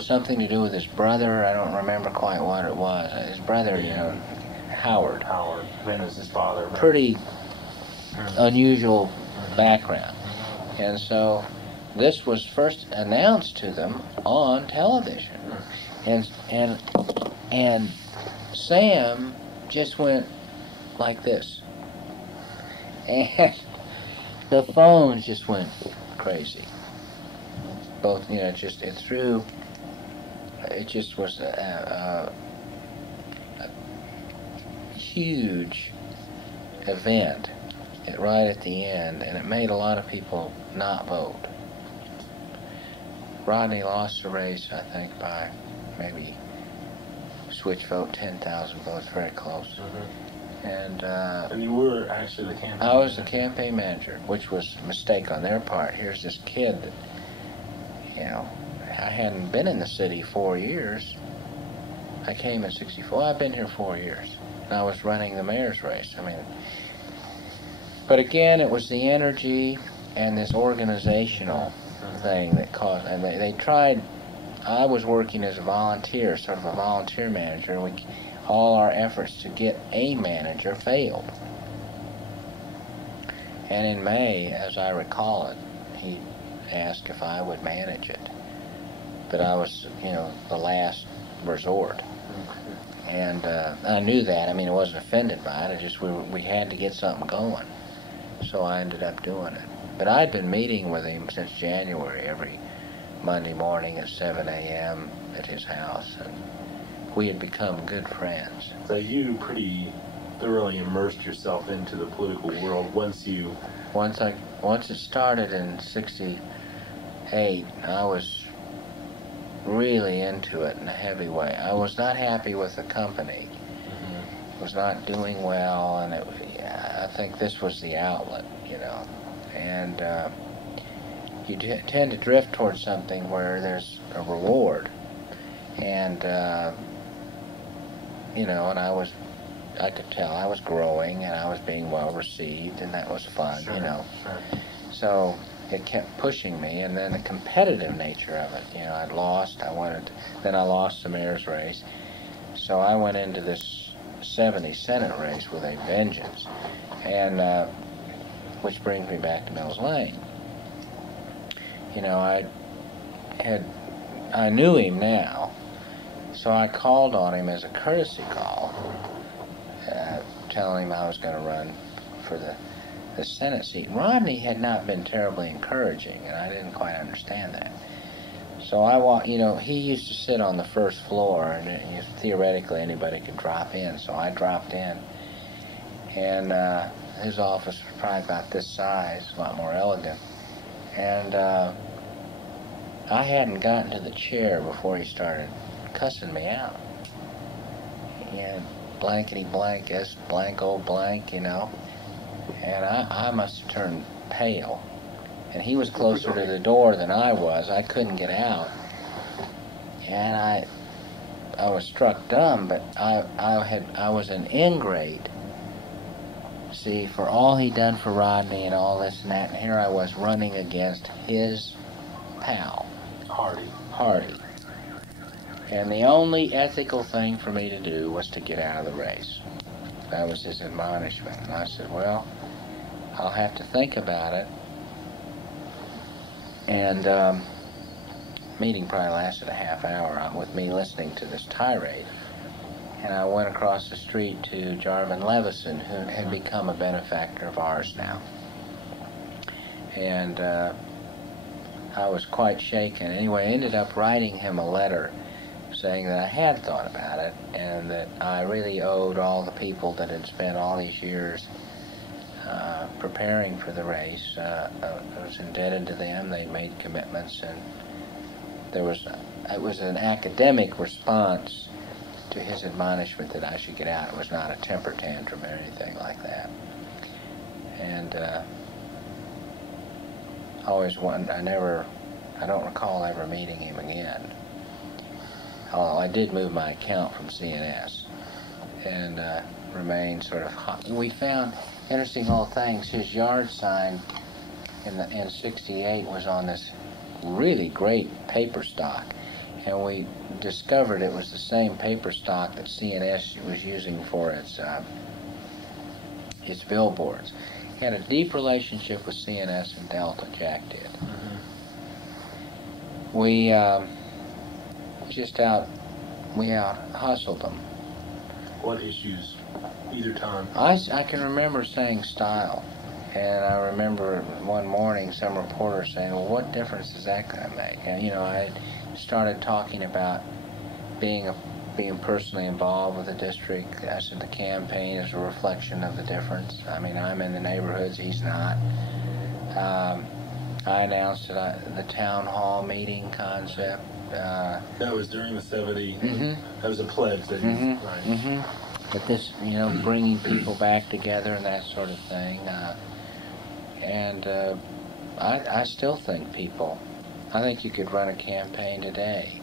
Something to do with his brother. I don't remember quite what it was. His brother, Howard. Then is his father. Pretty unusual background. And so this was first announced to them on television. And Sam just went like this. And the phones just went crazy. Both, it just was a huge event right at the end, and it made a lot of people not vote. Rodney lost the race, I think, by maybe switch vote 10,000 votes, very close. And you were actually the campaign I was the campaign manager, which was a mistake on their part. Here's this kid that, I hadn't been in the city 4 years. I came in '64. I've been here 4 years. And I was running the mayor's race. But again, it was the energy and this organizational thing that caused, and they tried. I was working as a volunteer, sort of a volunteer manager, and all our efforts to get a manager failed. And in May, as I recall it, he asked if I would manage it. But I was, the last resort. And I knew that. I wasn't offended by it. We had to get something going. So I ended up doing it. But I'd been meeting with him since January, every Monday morning at 7 a.m. at his house. And we had become good friends. So you pretty thoroughly immersed yourself into the political world once it started in '68, I was really into it in a heavy way. I was not happy with the company. It was not doing well, and I think this was the outlet, And you tend to drift towards something where there's a reward. And, and I could tell I was growing and I was being well received, and that was fun, Sure. So it kept pushing me, and then the competitive nature of it. I'd lost. Then I lost the mayor's race. So I went into this 70 Senate race with a vengeance, and which brings me back to Mills Lane. I knew him now, so I called on him as a courtesy call, telling him I was going to run for the Senate seat. Rodney had not been terribly encouraging, and I didn't quite understand that. So I walked, he used to sit on the first floor, and theoretically anybody could drop in, so I dropped in. And his office was probably about this size, a lot more elegant. And I hadn't gotten to the chair before he started cussing me out. And blankety blank, S blank, old blank, And I must have turned pale. And he was closer to the door than I was. I couldn't get out. And I was struck dumb, but I was an ingrate. See, for all he'd done for Rodney and all this and that, and here I was running against his pal, Hardy. And the only ethical thing for me to do was to get out of the race. That was his admonishment. And I said, well, I'll have to think about it. And meeting probably lasted a half hour with me listening to this tirade. And I went across the street to Jarman Levison, who had become a benefactor of ours now. And I was quite shaken. Anyway, I ended up writing him a letter saying that I had thought about it, and that I really owed all the people that had spent all these years preparing for the race. I was indebted to them. They made commitments, and it was an academic response to his admonishment that I should get out. It was not a temper tantrum or anything like that. And I don't recall ever meeting him again. Although I did move my account from CNS and remained sort of hot. We found interesting little things. His yard sign in '68 was on this really great paper stock, and we discovered it was the same paper stock that CNS was using for its billboards. had a deep relationship with CNS and Delta. Jack did. We just we out hustled them. What issues? Either time. I can remember saying style, and I remember one morning some reporter saying, "Well, what difference is that going to make?" And I started talking about being personally involved with the district. I said the campaign is a reflection of the difference. I mean, I'm in the neighborhoods, he's not. I announced the town hall meeting concept. That was during the 70. Mm-hmm. That was a pledge that you. Right. Mm-hmm. But this, bringing people back together and that sort of thing. I still think I think you could run a campaign today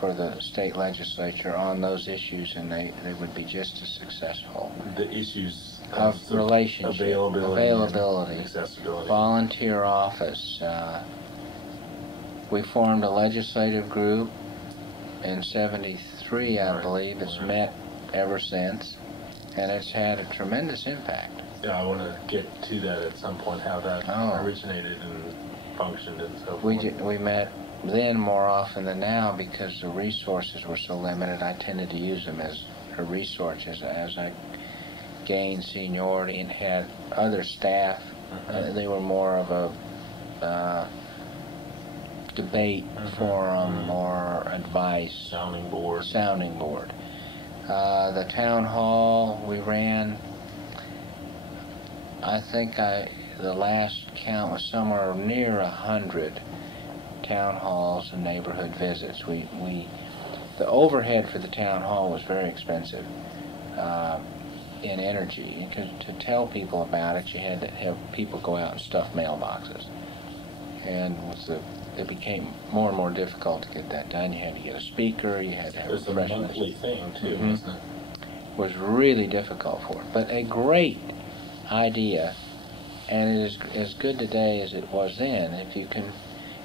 for the state legislature on those issues, and they would be just as successful. The issues of relationship, availability, accessibility, volunteer office. We formed a legislative group in '73, I believe. It's met ever since, and it's had a tremendous impact. Yeah, I want to get to that at some point, how that originated and functioned and so forth. We met then more often than now because the resources were so limited. I tended to use them as a resource as I gained seniority and had other staff. They were more of a debate forum or advice. Sounding board. The town hall we ran, I think the last count was somewhere near 100 town halls and neighborhood visits. The overhead for the town hall was very expensive in energy. Because to tell people about it, you had to have people go out and stuff mailboxes. And it became more and more difficult to get that done. You had to get a speaker, you had to have a monthly thing, too, wasn't it? It was really difficult for it. But a great idea, and it is as good today as it was then.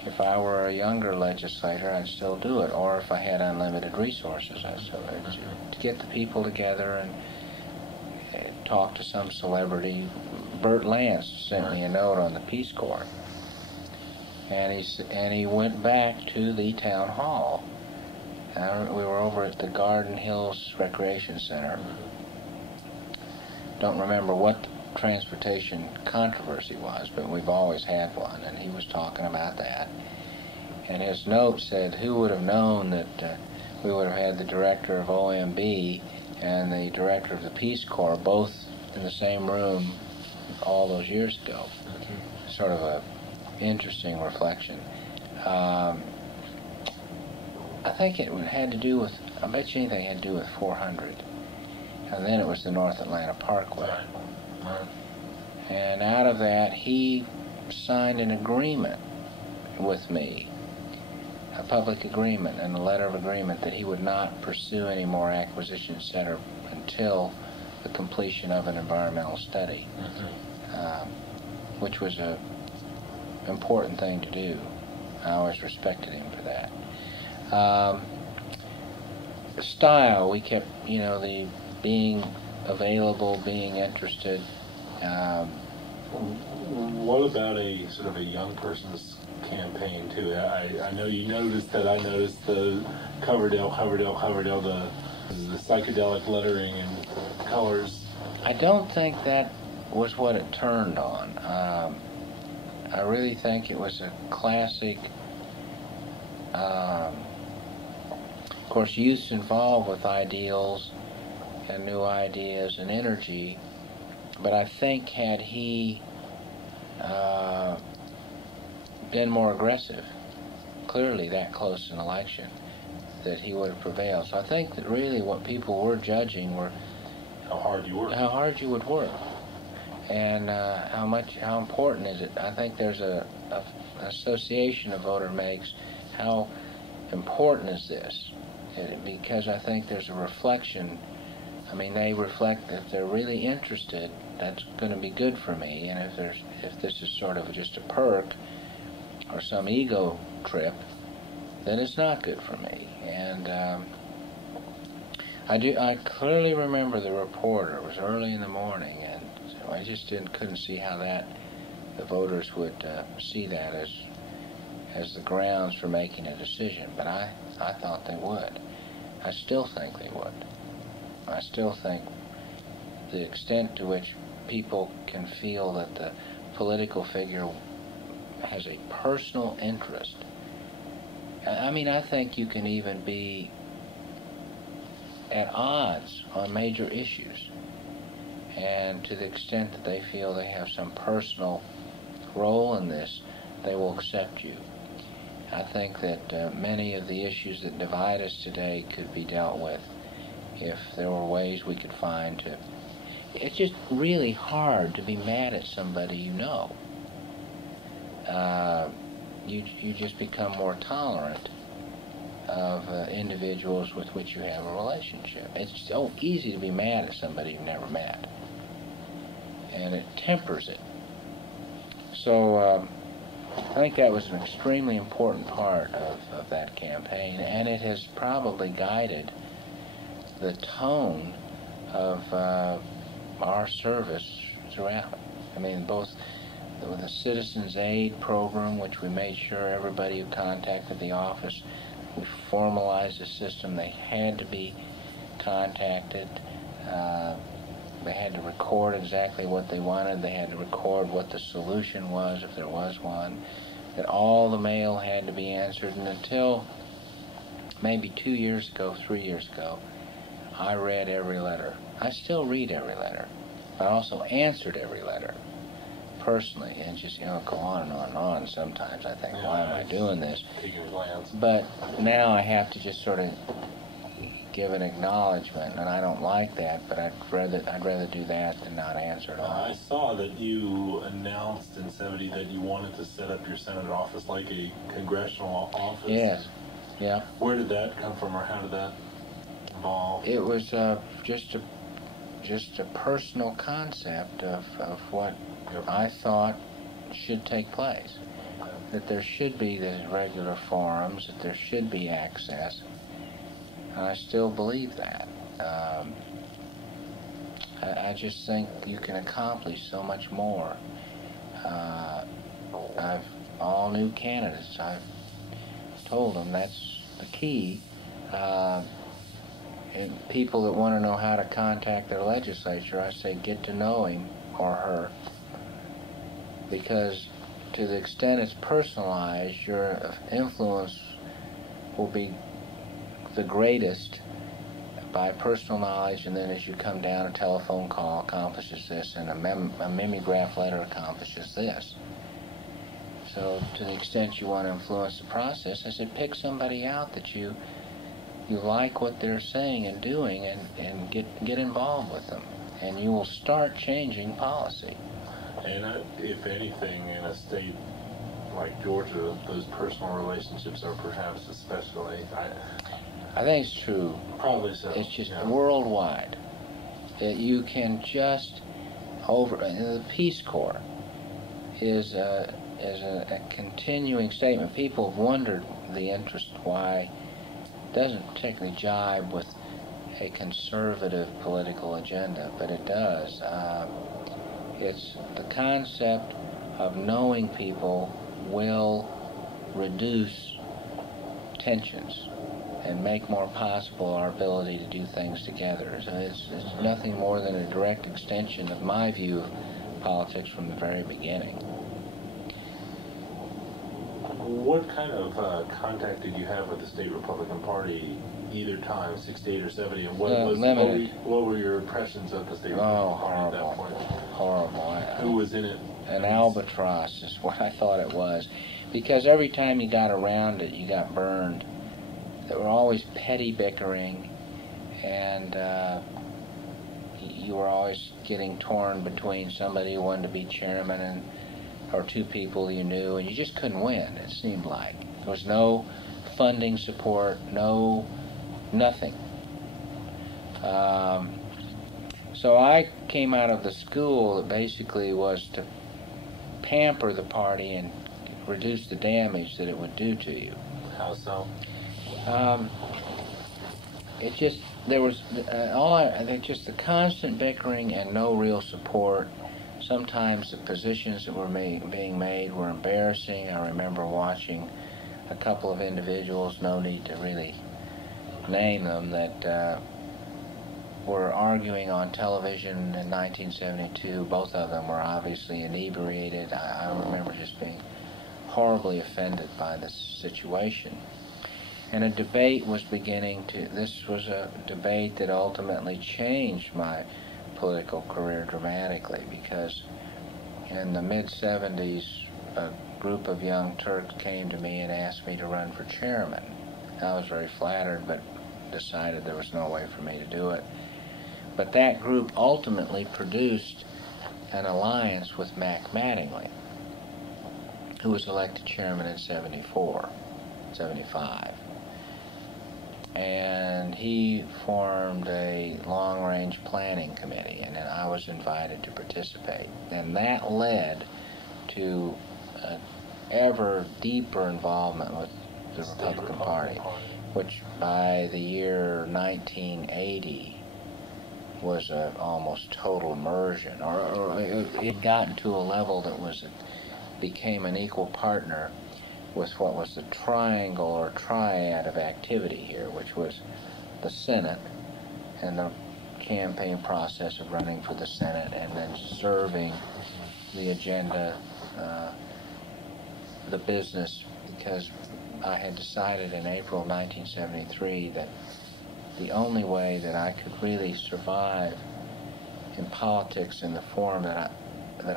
If I were a younger legislator, I'd still do it, or if I had unlimited resources, I'd still do it. To get the people together and talk to some celebrity. Bert Lance sent me a note on the Peace Corps, and he went back to the town hall. We were over at the Garden Hills Recreation Center. Don't remember what transportation controversy was, but we've always had one, and he was talking about that. And his note said, who would have known that we would have had the director of OMB and the director of the Peace Corps both in the same room all those years ago. Sort of a interesting reflection. I think it had to do with, I bet you anything had to do with 400. And then it was the North Atlanta Parkway. And out of that, he signed an agreement with me, a public agreement and a letter of agreement that he would not pursue any more acquisition center until the completion of an environmental study, which was an important thing to do. I always respected him for that. Style, we kept, the being available, being interested. What about a sort of a young person's campaign too? I know you noticed that. I noticed the Coverdell, the psychedelic lettering and colors. I don't think that was what it turned on. I really think it was a classic. Of course, youth's involved with ideals and new ideas and energy, but I think had he been more aggressive, clearly that close to an election, that he would have prevailed. So I think that really what people were judging were how hard you work, how hard you would work, and how important is it. I think there's a association a voter makes. How important is this? Because I think there's a reflection. I mean, they reflect that if they're really interested, that's going to be good for me. And if this is sort of just a perk or some ego trip, then it's not good for me. And I clearly remember the reporter. It was early in the morning, and said, I just couldn't see how that the voters would see that as the grounds for making a decision. But I thought they would. I still think they would. I still think the extent to which people can feel that the political figure has a personal interest. I mean, I think you can even be at odds on major issues, and to the extent that they feel they have some personal role in this, they will accept you. I think that many of the issues that divide us today could be dealt with if there were ways we could find to. It's just really hard to be mad at somebody you know. You just become more tolerant of individuals with which you have a relationship. It's so easy to be mad at somebody you've never met, and it tempers it. So I think that was an extremely important part of that campaign, and it has probably guided the tone of our service throughout. I mean, both with the Citizens Aid program, which we made sure everybody who contacted the office, we formalized the system. They had to be contacted. They had to record exactly what they wanted. They had to record what the solution was, if there was one. That all the mail had to be answered. And until maybe 2 years ago, 3 years ago, I read every letter. I still read every letter. I also answered every letter personally, and just, go on and on and on. Sometimes I think, why am I doing this? But now I have to just sort of give an acknowledgement, and I don't like that, but I'd rather do that than not answer at all. I saw that you announced in '70 that you wanted to set up your Senate office like a congressional office. Yes. Yeah. Where did that come from, or how did that evolve? It was just a personal concept of what I thought should take place. That there should be the regular forums, that there should be access. And I still believe that. I just think you can accomplish so much more. All new candidates, I've told them that's the key. And people that want to know how to contact their legislature, I say get to know him or her, because to the extent it's personalized, your influence will be the greatest by personal knowledge, and then as you come down, a telephone call accomplishes this, and a mimeograph letter accomplishes this. So to the extent you want to influence the process, I said pick somebody out that you like what they're saying and doing, and get involved with them, and you will start changing policy. And if anything, in a state like Georgia, those personal relationships are perhaps especially. I think it's true. Probably so. It's just worldwide. You can just the Peace Corps is a continuing statement. People have wondered the interest why it doesn't particularly jibe with a conservative political agenda, but it does. It's the concept of knowing people will reduce tensions and make more possible our ability to do things together. So it's nothing more than a direct extension of my view of politics from the very beginning. What kind of contact did you have with the state Republican Party either time, 68 or 70, and what were your impressions of the state Republican Party at that point? Horrible. Who was in it? An albatross is what I thought it was, because every time you got around it, you got burned. There were always petty bickering, and you were always getting torn between somebody who wanted to be chairman or two people you knew, and you just couldn't win, it seemed like. There was no funding support, nothing. So I came out of the school that basically was to pamper the party and reduce the damage that it would do to you. How so? There was just the constant bickering and no real support. sometimes the positions that were being made were embarrassing. I remember watching a couple of individuals, no need to really name them, that were arguing on television in 1972. Both of them were obviously inebriated. I remember just being horribly offended by this situation. And a debate was beginning to, this was a debate that ultimately changed my political career dramatically, because in the mid-70s, a group of young Turks came to me and asked me to run for chairman. I was very flattered, but decided there was no way for me to do it. But that group ultimately produced an alliance with Mac Mattingly, who was elected chairman in 74, 75. And he formed a long-range planning committee, and then I was invited to participate. And that led to an ever deeper involvement with the Republican Party, which by the year 1980 was an almost total immersion, or it had gotten to a level that became an equal partner with what was the triangle or triad of activity here, which was the Senate and the campaign process of running for the Senate, and then serving the agenda, the business, because I had decided in April 1973 that the only way that I could really survive in politics in the form that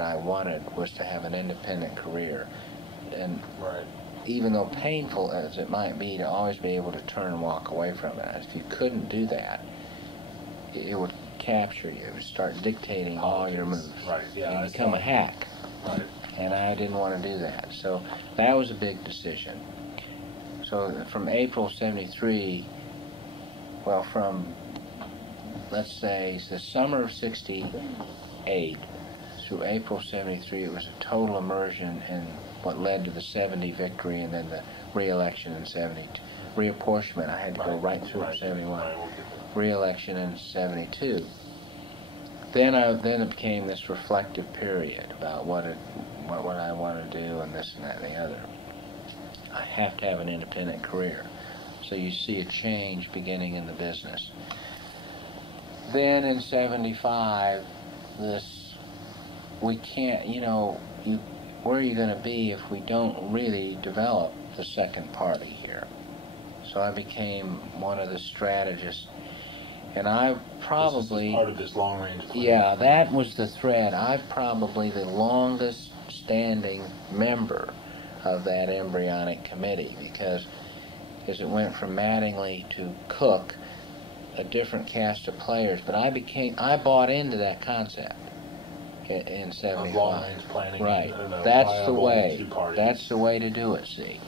I wanted was to have an independent career. And even though painful as it might be to always be able to turn and walk away from it, if you couldn't do that, it would capture you. It would start dictating all your moves. And become a hack. And I didn't want to do that. So that was a big decision. So from April 73, well, from, let's say, the summer of 68 through April 73, it was a total immersion in what led to the 70 victory, and then the re-election in 70. Reapportionment, I had to go right through 71. Re-election in 72. Then it became this reflective period about what I want to do, and this and that and the other. I have to have an independent career. So you see a change beginning in the business. Then in 75, we can't, where are you going to be if we don't really develop the second party here? So I became one of the strategists, and I probably... This is part of this long-range plan. Yeah, that was the thread. I'm probably the longest standing member of that embryonic committee, because as it went from Mattingly to Cook, a different cast of players, but I bought into that concept in 75. Long-range planning. Right. That's the way. That's the way to do it, see.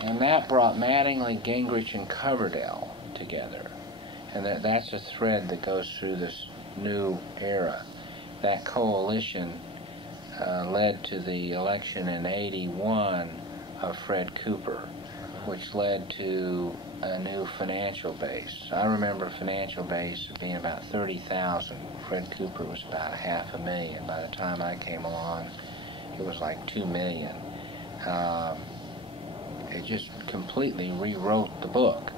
And that brought Mattingly, Gingrich, and Coverdell together. And that's a thread that goes through this new era. That coalition led to the election in 81 of Fred Cooper, which led to a new financial base. I remember a financial base being about 30,000. Fred Cooper was about 500,000. By the time I came along, it was like 2 million. It just completely rewrote the book.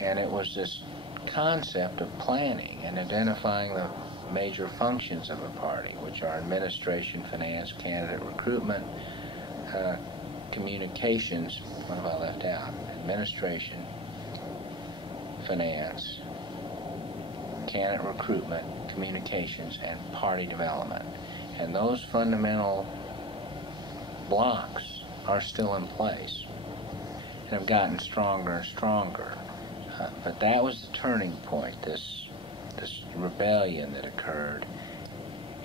And it was this concept of planning and identifying the major functions of a party, which are administration, finance, candidate recruitment, communications. What have I left out? Administration, finance, candidate recruitment, communications, and party development. And those fundamental blocks are still in place and have gotten stronger and stronger. But that was the turning point, this rebellion that occurred.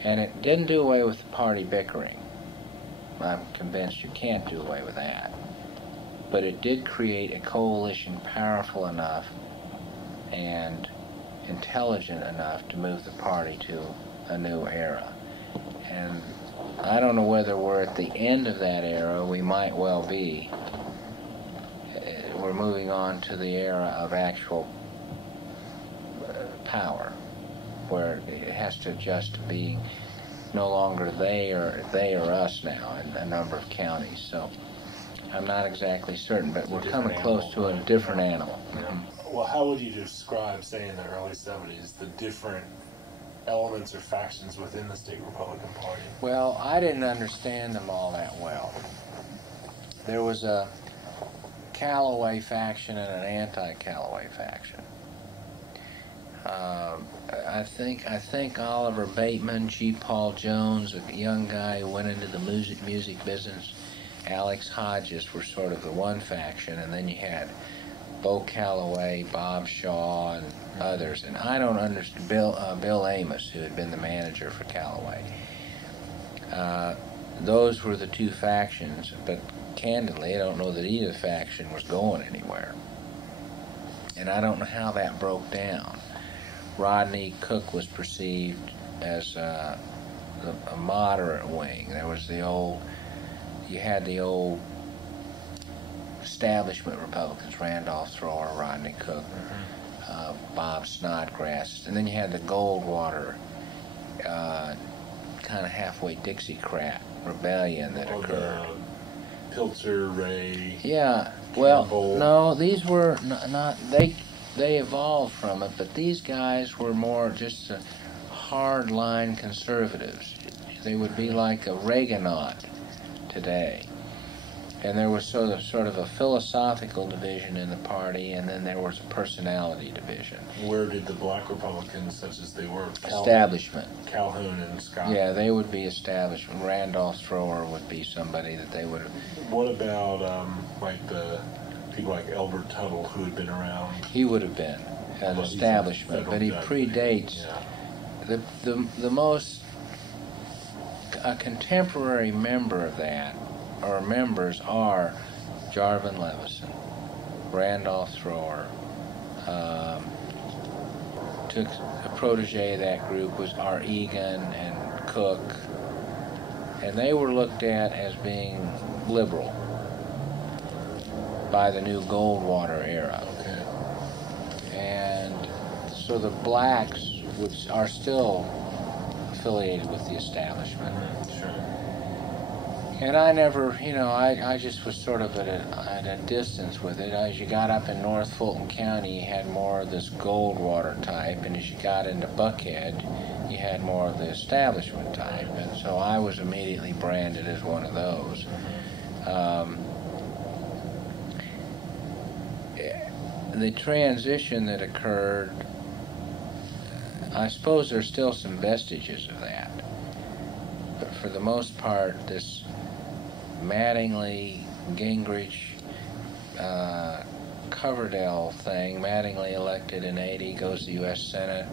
And it didn't do away with the party bickering. I'm convinced you can't do away with that. But it did create a coalition powerful enough and intelligent enough to move the party to a new era. And I don't know whether we're at the end of that era. We might well be. We're moving on to the era of actual power, where it has to adjust to being no longer they or us now in a number of counties. So I'm not exactly certain, but we're coming close to a different animal. Well, how would you describe, say, in the early 70s, the different elements or factions within the state Republican Party? Well, I didn't understand them all that well. There was a Callaway faction and an anti-Callaway faction. I think Oliver Bateman, G. Paul Jones, a young guy who went into the music business, Alex Hodges were sort of the one faction, and then you had Bo Callaway, Bob Shaw, and others. And I don't understand Bill Amos, who had been the manager for Callaway. Those were the two factions, but candidly, I don't know that either faction was going anywhere. And I don't know how that broke down. Rodney Cook was perceived as a moderate wing. There was you had the old establishment Republicans, Randolph Thrower, Rodney Cook, Bob Snodgrass, and then you had the Goldwater kind of halfway Dixiecrat rebellion that occurred. Pilcher, Ray. Yeah. Well, Campbell. no, these were not they evolved from it, but these guys were more just hard-line conservatives. They would be like a Reaganomic today. And there was sort of a philosophical division in the party, and then there was a personality division. Where did the black Republicans, such as they were, Establishment. Calhoun and Scott? Yeah, they would be establishment. Randolph Thrower would be somebody that they would have. What about like the people like Elbert Tuttle, who had been around? He would have been an establishment, but he predates. Yeah. The most a contemporary member of that, or members, are Jarvin Levison, Randolph Thrower. Took a protege of that group was R. Egan and Cook, and they were looked at as being liberal by the new Goldwater era. Okay. And so the blacks are still affiliated with the establishment. Sure. And I never, I just was sort of at a distance with it. As you got up in North Fulton County, you had more of this Goldwater type, and as you got into Buckhead, you had more of the establishment type. And so I was immediately branded as one of those. The transition that occurred, I suppose there's still some vestiges of that. But for the most part, this Mattingly, Gingrich, Coverdell thing, Mattingly elected in 80, goes to the U.S. Senate.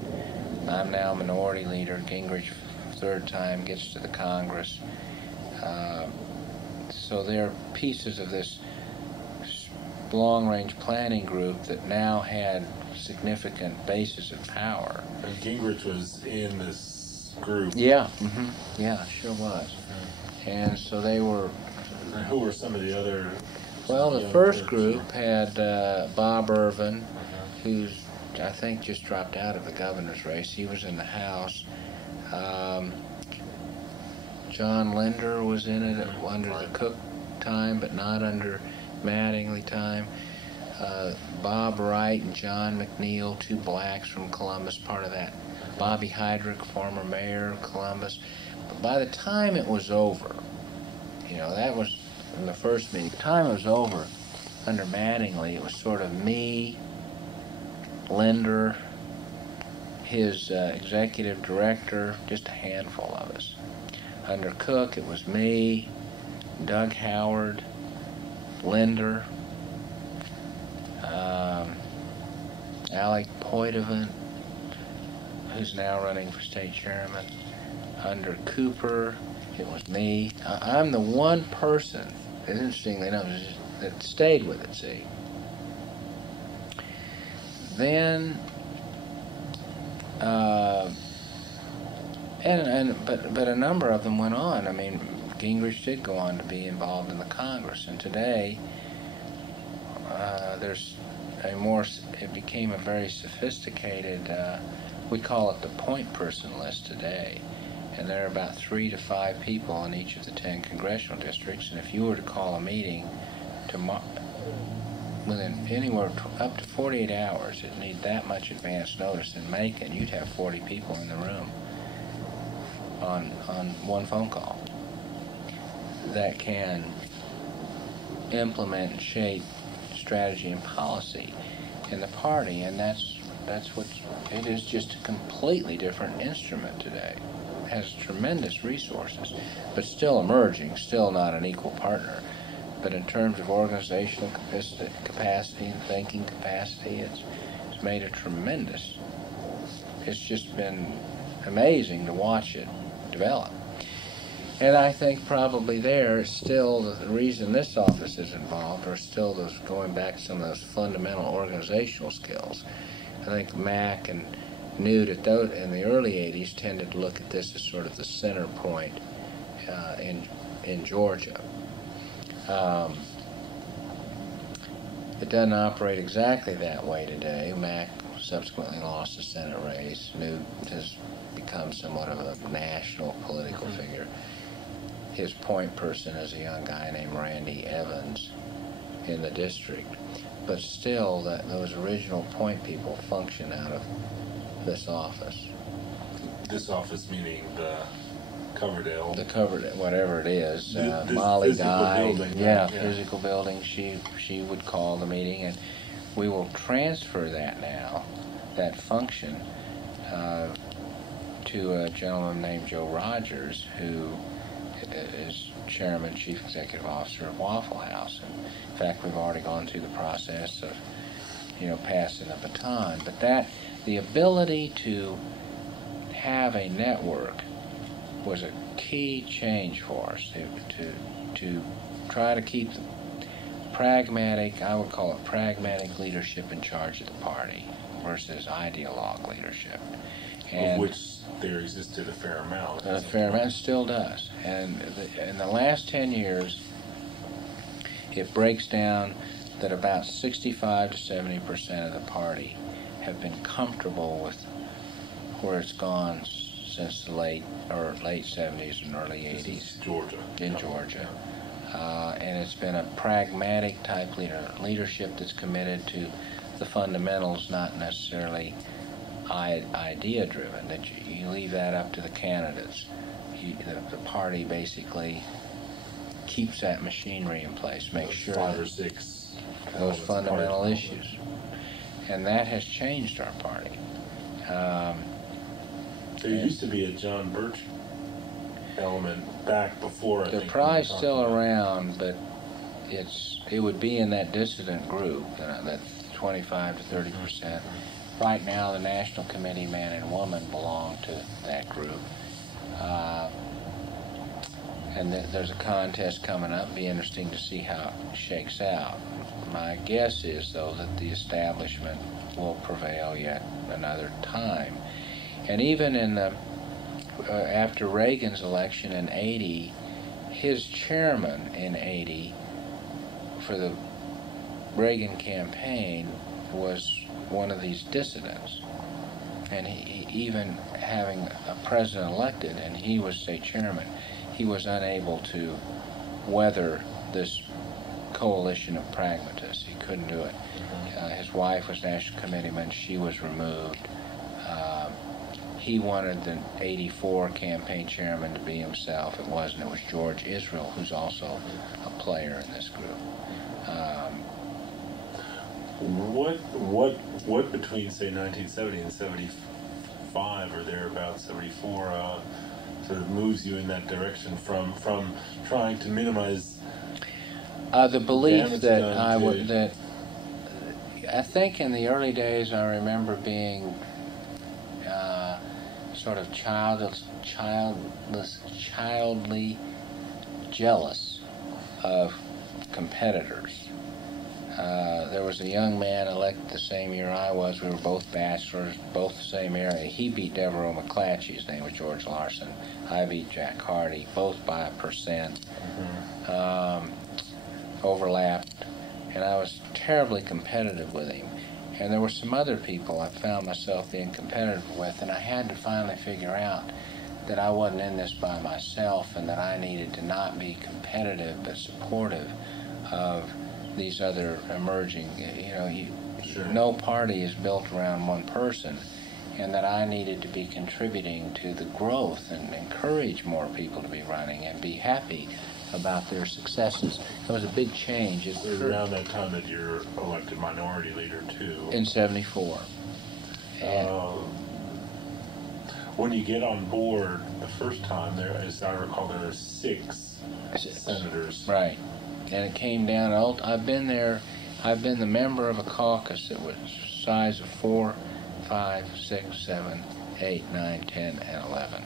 I'm now minority leader. Gingrich, third time, gets to the Congress. So they're pieces of this long-range planning group that now had significant bases of power. And Gingrich was in this group. Yeah, yeah, sure was. And so they were. Who were some of the other? Well, the first group had Bob Irvin, who's I think just dropped out of the governor's race. He was in the House. John Linder was in it under the Cook time, but not under Mattingly time. Bob Wright and John McNeil, two blacks from Columbus, part of that. Bobby Heydrich, former mayor of Columbus. But by the time it was over, that was in the first meeting. By the time it was over, under Mattingly, it was sort of me, Linder, his executive director, just a handful of us. Under Cook, it was me, Doug Howard, Linder, Alec Poitevin, who's now running for state chairman. Under Cooper, it was me. I'm the one person, interestingly enough, that stayed with it, see. Then, but a number of them went on. I mean, Gingrich did go on to be involved in the Congress, and today it became a very sophisticated, we call it the point person list today, and there are about 3 to 5 people in each of the 10 congressional districts. And if you were to call a meeting within anywhere up to 48 hours, it'd need that much advance notice in Macon, you'd have 40 people in the room on one phone call that can implement and shape strategy and policy in the party. And that's what it is. Just a completely different instrument today. It has tremendous resources, but still emerging, still not an equal partner. But in terms of organizational capacity and thinking capacity, it's made a tremendous. It's just been amazing to watch it develop. And I think probably there is still the reason this office is involved are still those, going back to some of those fundamental organizational skills. I think Mac and Newt in the early 80s tended to look at this as sort of the center point in Georgia. It doesn't operate exactly that way today. Mac subsequently lost the Senate race. Newt has become somewhat of a national political figure. His point person is a young guy named Randy Evans in the district. But still, those original point people function out of this office. This office meaning the Coverdell. The Coverdell, whatever it is. Molly died. Building, yeah, physical building. She would call the meeting, and we will transfer that now, that function, to a gentleman named Joe Rogers, who is chairman, chief executive officer of Waffle House. And in fact, we've already gone through the process of, passing the baton. But the ability to have a network was a key change for us to try to keep the pragmatic, I would call it pragmatic leadership in charge of the party versus ideologue leadership. And, of which there existed a fair amount. A fair amount, still does. And in the last 10 years, it breaks down that about 65 to 70% of the party have been comfortable with where it's gone since the late 70s and early 80s. This is Georgia. In Georgia. And it's been a pragmatic type leadership that's committed to the fundamentals, not necessarily idea driven, that you leave that up to the candidates. The party basically keeps that machinery in place, makes sure 5 or 6 those fundamental issues. And that has changed our party. There used to be a John Birch element back before. They're probably still around, but it would be in that dissident group, that 25 to 30%. Right now, the National Committee man and woman belong to that group. And there's a contest coming up. It'll be interesting to see how it shakes out. My guess is, though, that the establishment will prevail yet another time. And even in after Reagan's election in 80, his chairman in 80 for the Reagan campaign was one of these dissidents. And he even having a president elected, and he was state chairman, he was unable to weather this coalition of pragmatists. He couldn't do it. His wife was national committeeman. She was removed. He wanted the 84 campaign chairman to be himself. It wasn't. It was George Israel, who's also a player in this group. What between, say, 1970 and 75 or thereabouts, 74, sort of moves you in that direction from trying to minimize the belief that I think in the early days I remember being sort of childly jealous of competitors. There was a young man elected the same year I was. We were both bachelors, both the same area. He beat Devereaux McClatchy. His name was George Larson. I beat Jack Hardy, both by 1%. Overlapped. And I was terribly competitive with him. And there were some other people I found myself being competitive with, and I had to finally figure out that I wasn't in this by myself, and that I needed to not be competitive but supportive of these other emerging, Sure. no party is built around one person, and that I needed to be contributing to the growth and encourage more people to be running and be happy about their successes. It was a big change. It was around that time that you're elected minority leader too. In '74. And When you get on board the first time, there, as I recall, there are six senators. Right. And it came down, I've been there, I've been the member of a caucus that was size of 4, 5, 6, 7, 8, 9, 10, and 11.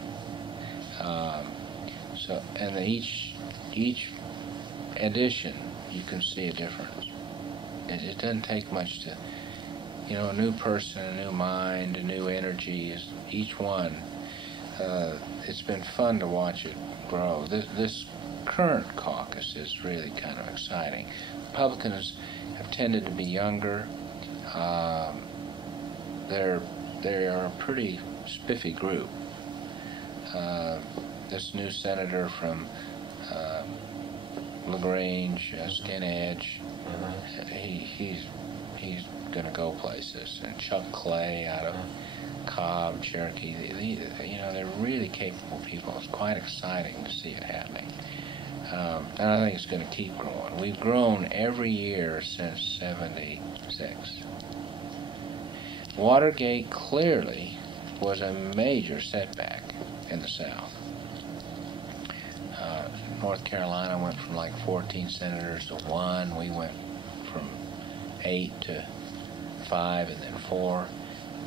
And each edition, you can see a difference. It doesn't take much to, a new person, a new mind, a new energy, is each one. It's been fun to watch it grow. This current caucus is really kind of exciting. Republicans have tended to be younger. They are a pretty spiffy group. This new senator from LaGrange, Skin Edge, he's going to go places. And Chuck Clay out of Cobb, Cherokee, they're really capable people. It's quite exciting to see it happening. And I think it's going to keep growing. We've grown every year since '76. Watergate clearly was a major setback in the South. North Carolina went from like 14 senators to 1. We went from 8 to 5 and then 4.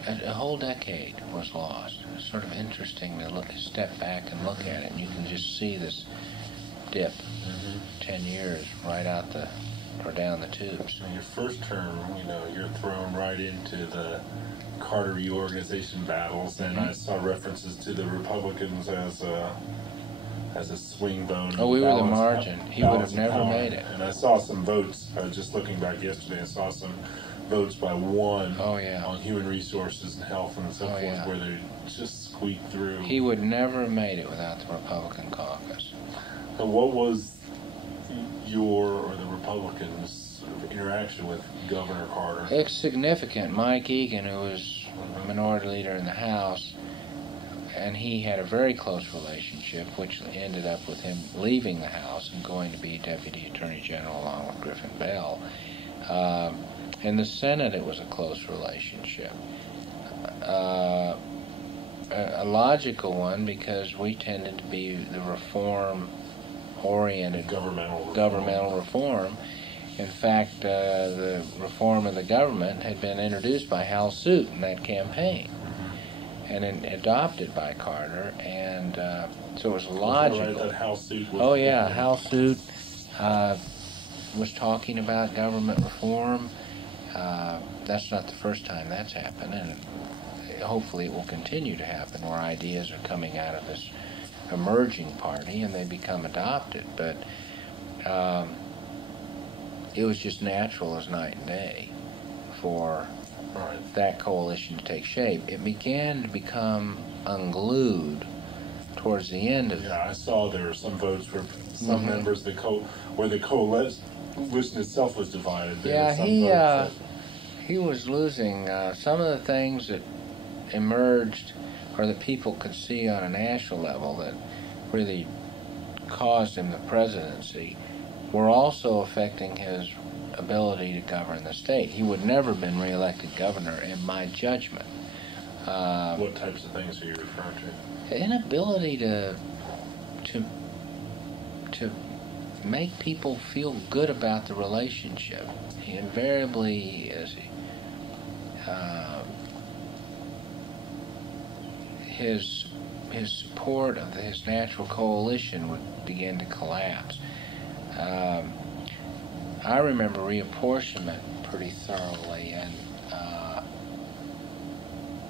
A whole decade was lost. It's sort of interesting to step back and look at it, and you can just see this dip, 10 years right out or down the tubes. In your first term, you're thrown right into the Carter reorganization battles, and I saw references to the Republicans as a swing vote. Oh, we were the margin. He would have never made it. And I saw some votes. I was just looking back yesterday. I saw some votes by one on human resources and health and so forth, where they just squeaked through. He would never have made it without the Republican caucus. So what was your or the Republicans' sort of interaction with Governor Carter? It's significant. Mike Egan, who was a minority leader in the House, and he had a very close relationship, which ended up with him leaving the House and going to be Deputy Attorney General along with Griffin Bell. In the Senate, it was a close relationship. A logical one, because we tended to be the reform-oriented governmental reform. In fact, the reform of the government had been introduced by Hal Suit in that campaign, and adopted by Carter, and so it was logical. Right, that Hal Suit was Hal Suit was talking about government reform. That's not the first time that's happened, and hopefully it will continue to happen, where ideas are coming out of this emerging party and they become adopted. But it was just natural as night and day for that coalition to take shape. It began to become unglued towards the end of it. Yeah, I saw there were some votes where some members where the coalition itself was divided. He was losing some of the things that emerged or that people could see on a national level that really caused him the presidency were also affecting his ability to govern the state. He would never have been reelected governor, in my judgment. What types of things are you referring to? Inability to make people feel good about the relationship. He invariably his support of his natural coalition would begin to collapse. I remember reapportionment pretty thoroughly, and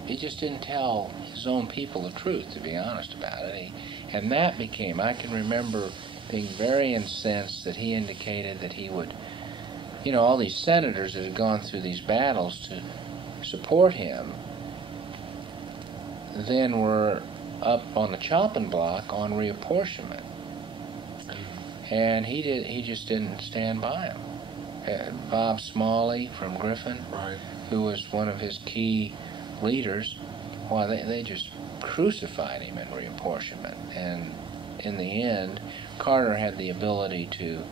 he just didn't tell his own people the truth, to be honest about it. And that became, I can remember being very incensed that he indicated that he would, all these senators that had gone through these battles to support him then were up on the chopping block on reapportionment. And he just didn't stand by him. Bob Smalley from Griffin, Right. who was one of his key leaders, well, they just crucified him in reapportionment. And in the end, Carter had the ability to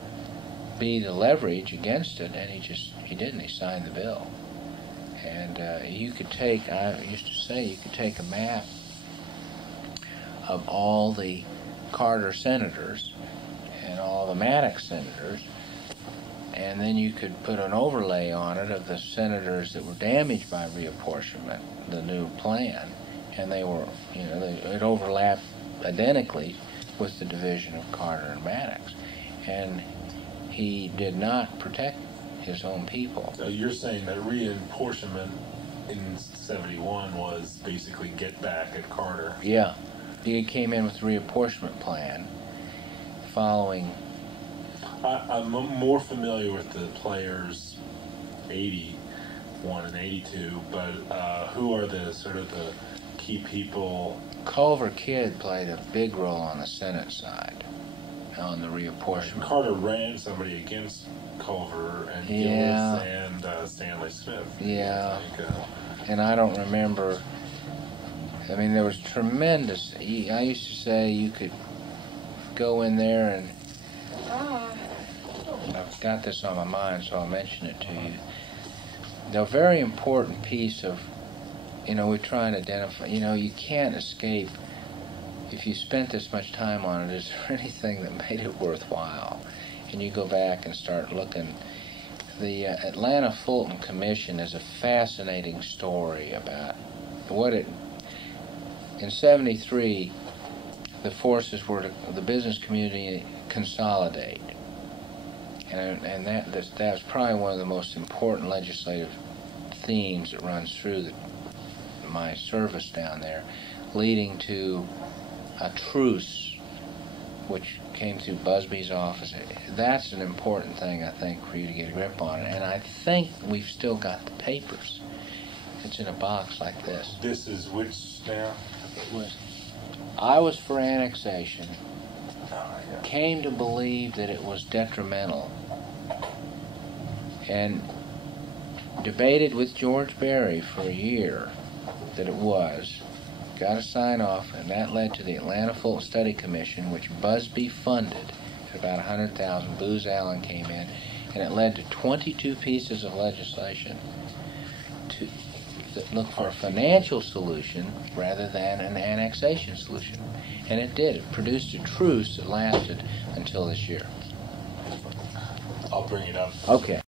be the leverage against it, and he didn't. He signed the bill. And you could take, I used to say, you could take a map of all the Carter senators and all the Maddox senators, and then you could put an overlay on it of the senators that were damaged by reapportionment, the new plan, and they were, it overlapped identically with the division of Carter and Maddox. And he did not protect his own people. So you're saying that reapportionment in 71 was basically get back at Carter? Yeah. He came in with a reapportionment plan following. I'm more familiar with the players 81 and 82, but who are the sort of the key people? Culver Kidd played a big role on the Senate side on the reapportionment. Carter ran somebody against Culver and Yeah. Gillis and Stanley Smith. Yeah. I think, and I don't remember. I mean, there was tremendous. I used to say you could go in there and. I've got this on my mind, so I'll mention it to you. The very important piece of, we try and identify, you can't escape, if you spent this much time on it, is there anything that made it worthwhile? And you go back and start looking. The Atlanta Fulton Commission is a fascinating story about what it, in 73, the forces were to, the business community consolidate. And that was probably one of the most important legislative themes that runs through my service down there, leading to a truce, which came through Busby's office. That's an important thing, I think, for you to get a grip on it. And I think we've still got the papers. It's in a box like this. This is which now? I was for annexation. Yeah. Came to believe that it was detrimental, and debated with George Berry for a year that it was, got a sign off, and that led to the Atlanta Fulton Study Commission, which Busby funded at about $100,000. Booz Allen came in, and it led to 22 pieces of legislation that looked for a financial solution rather than an annexation solution. And it did. It produced a truce that lasted until this year. I'll bring it up. Okay.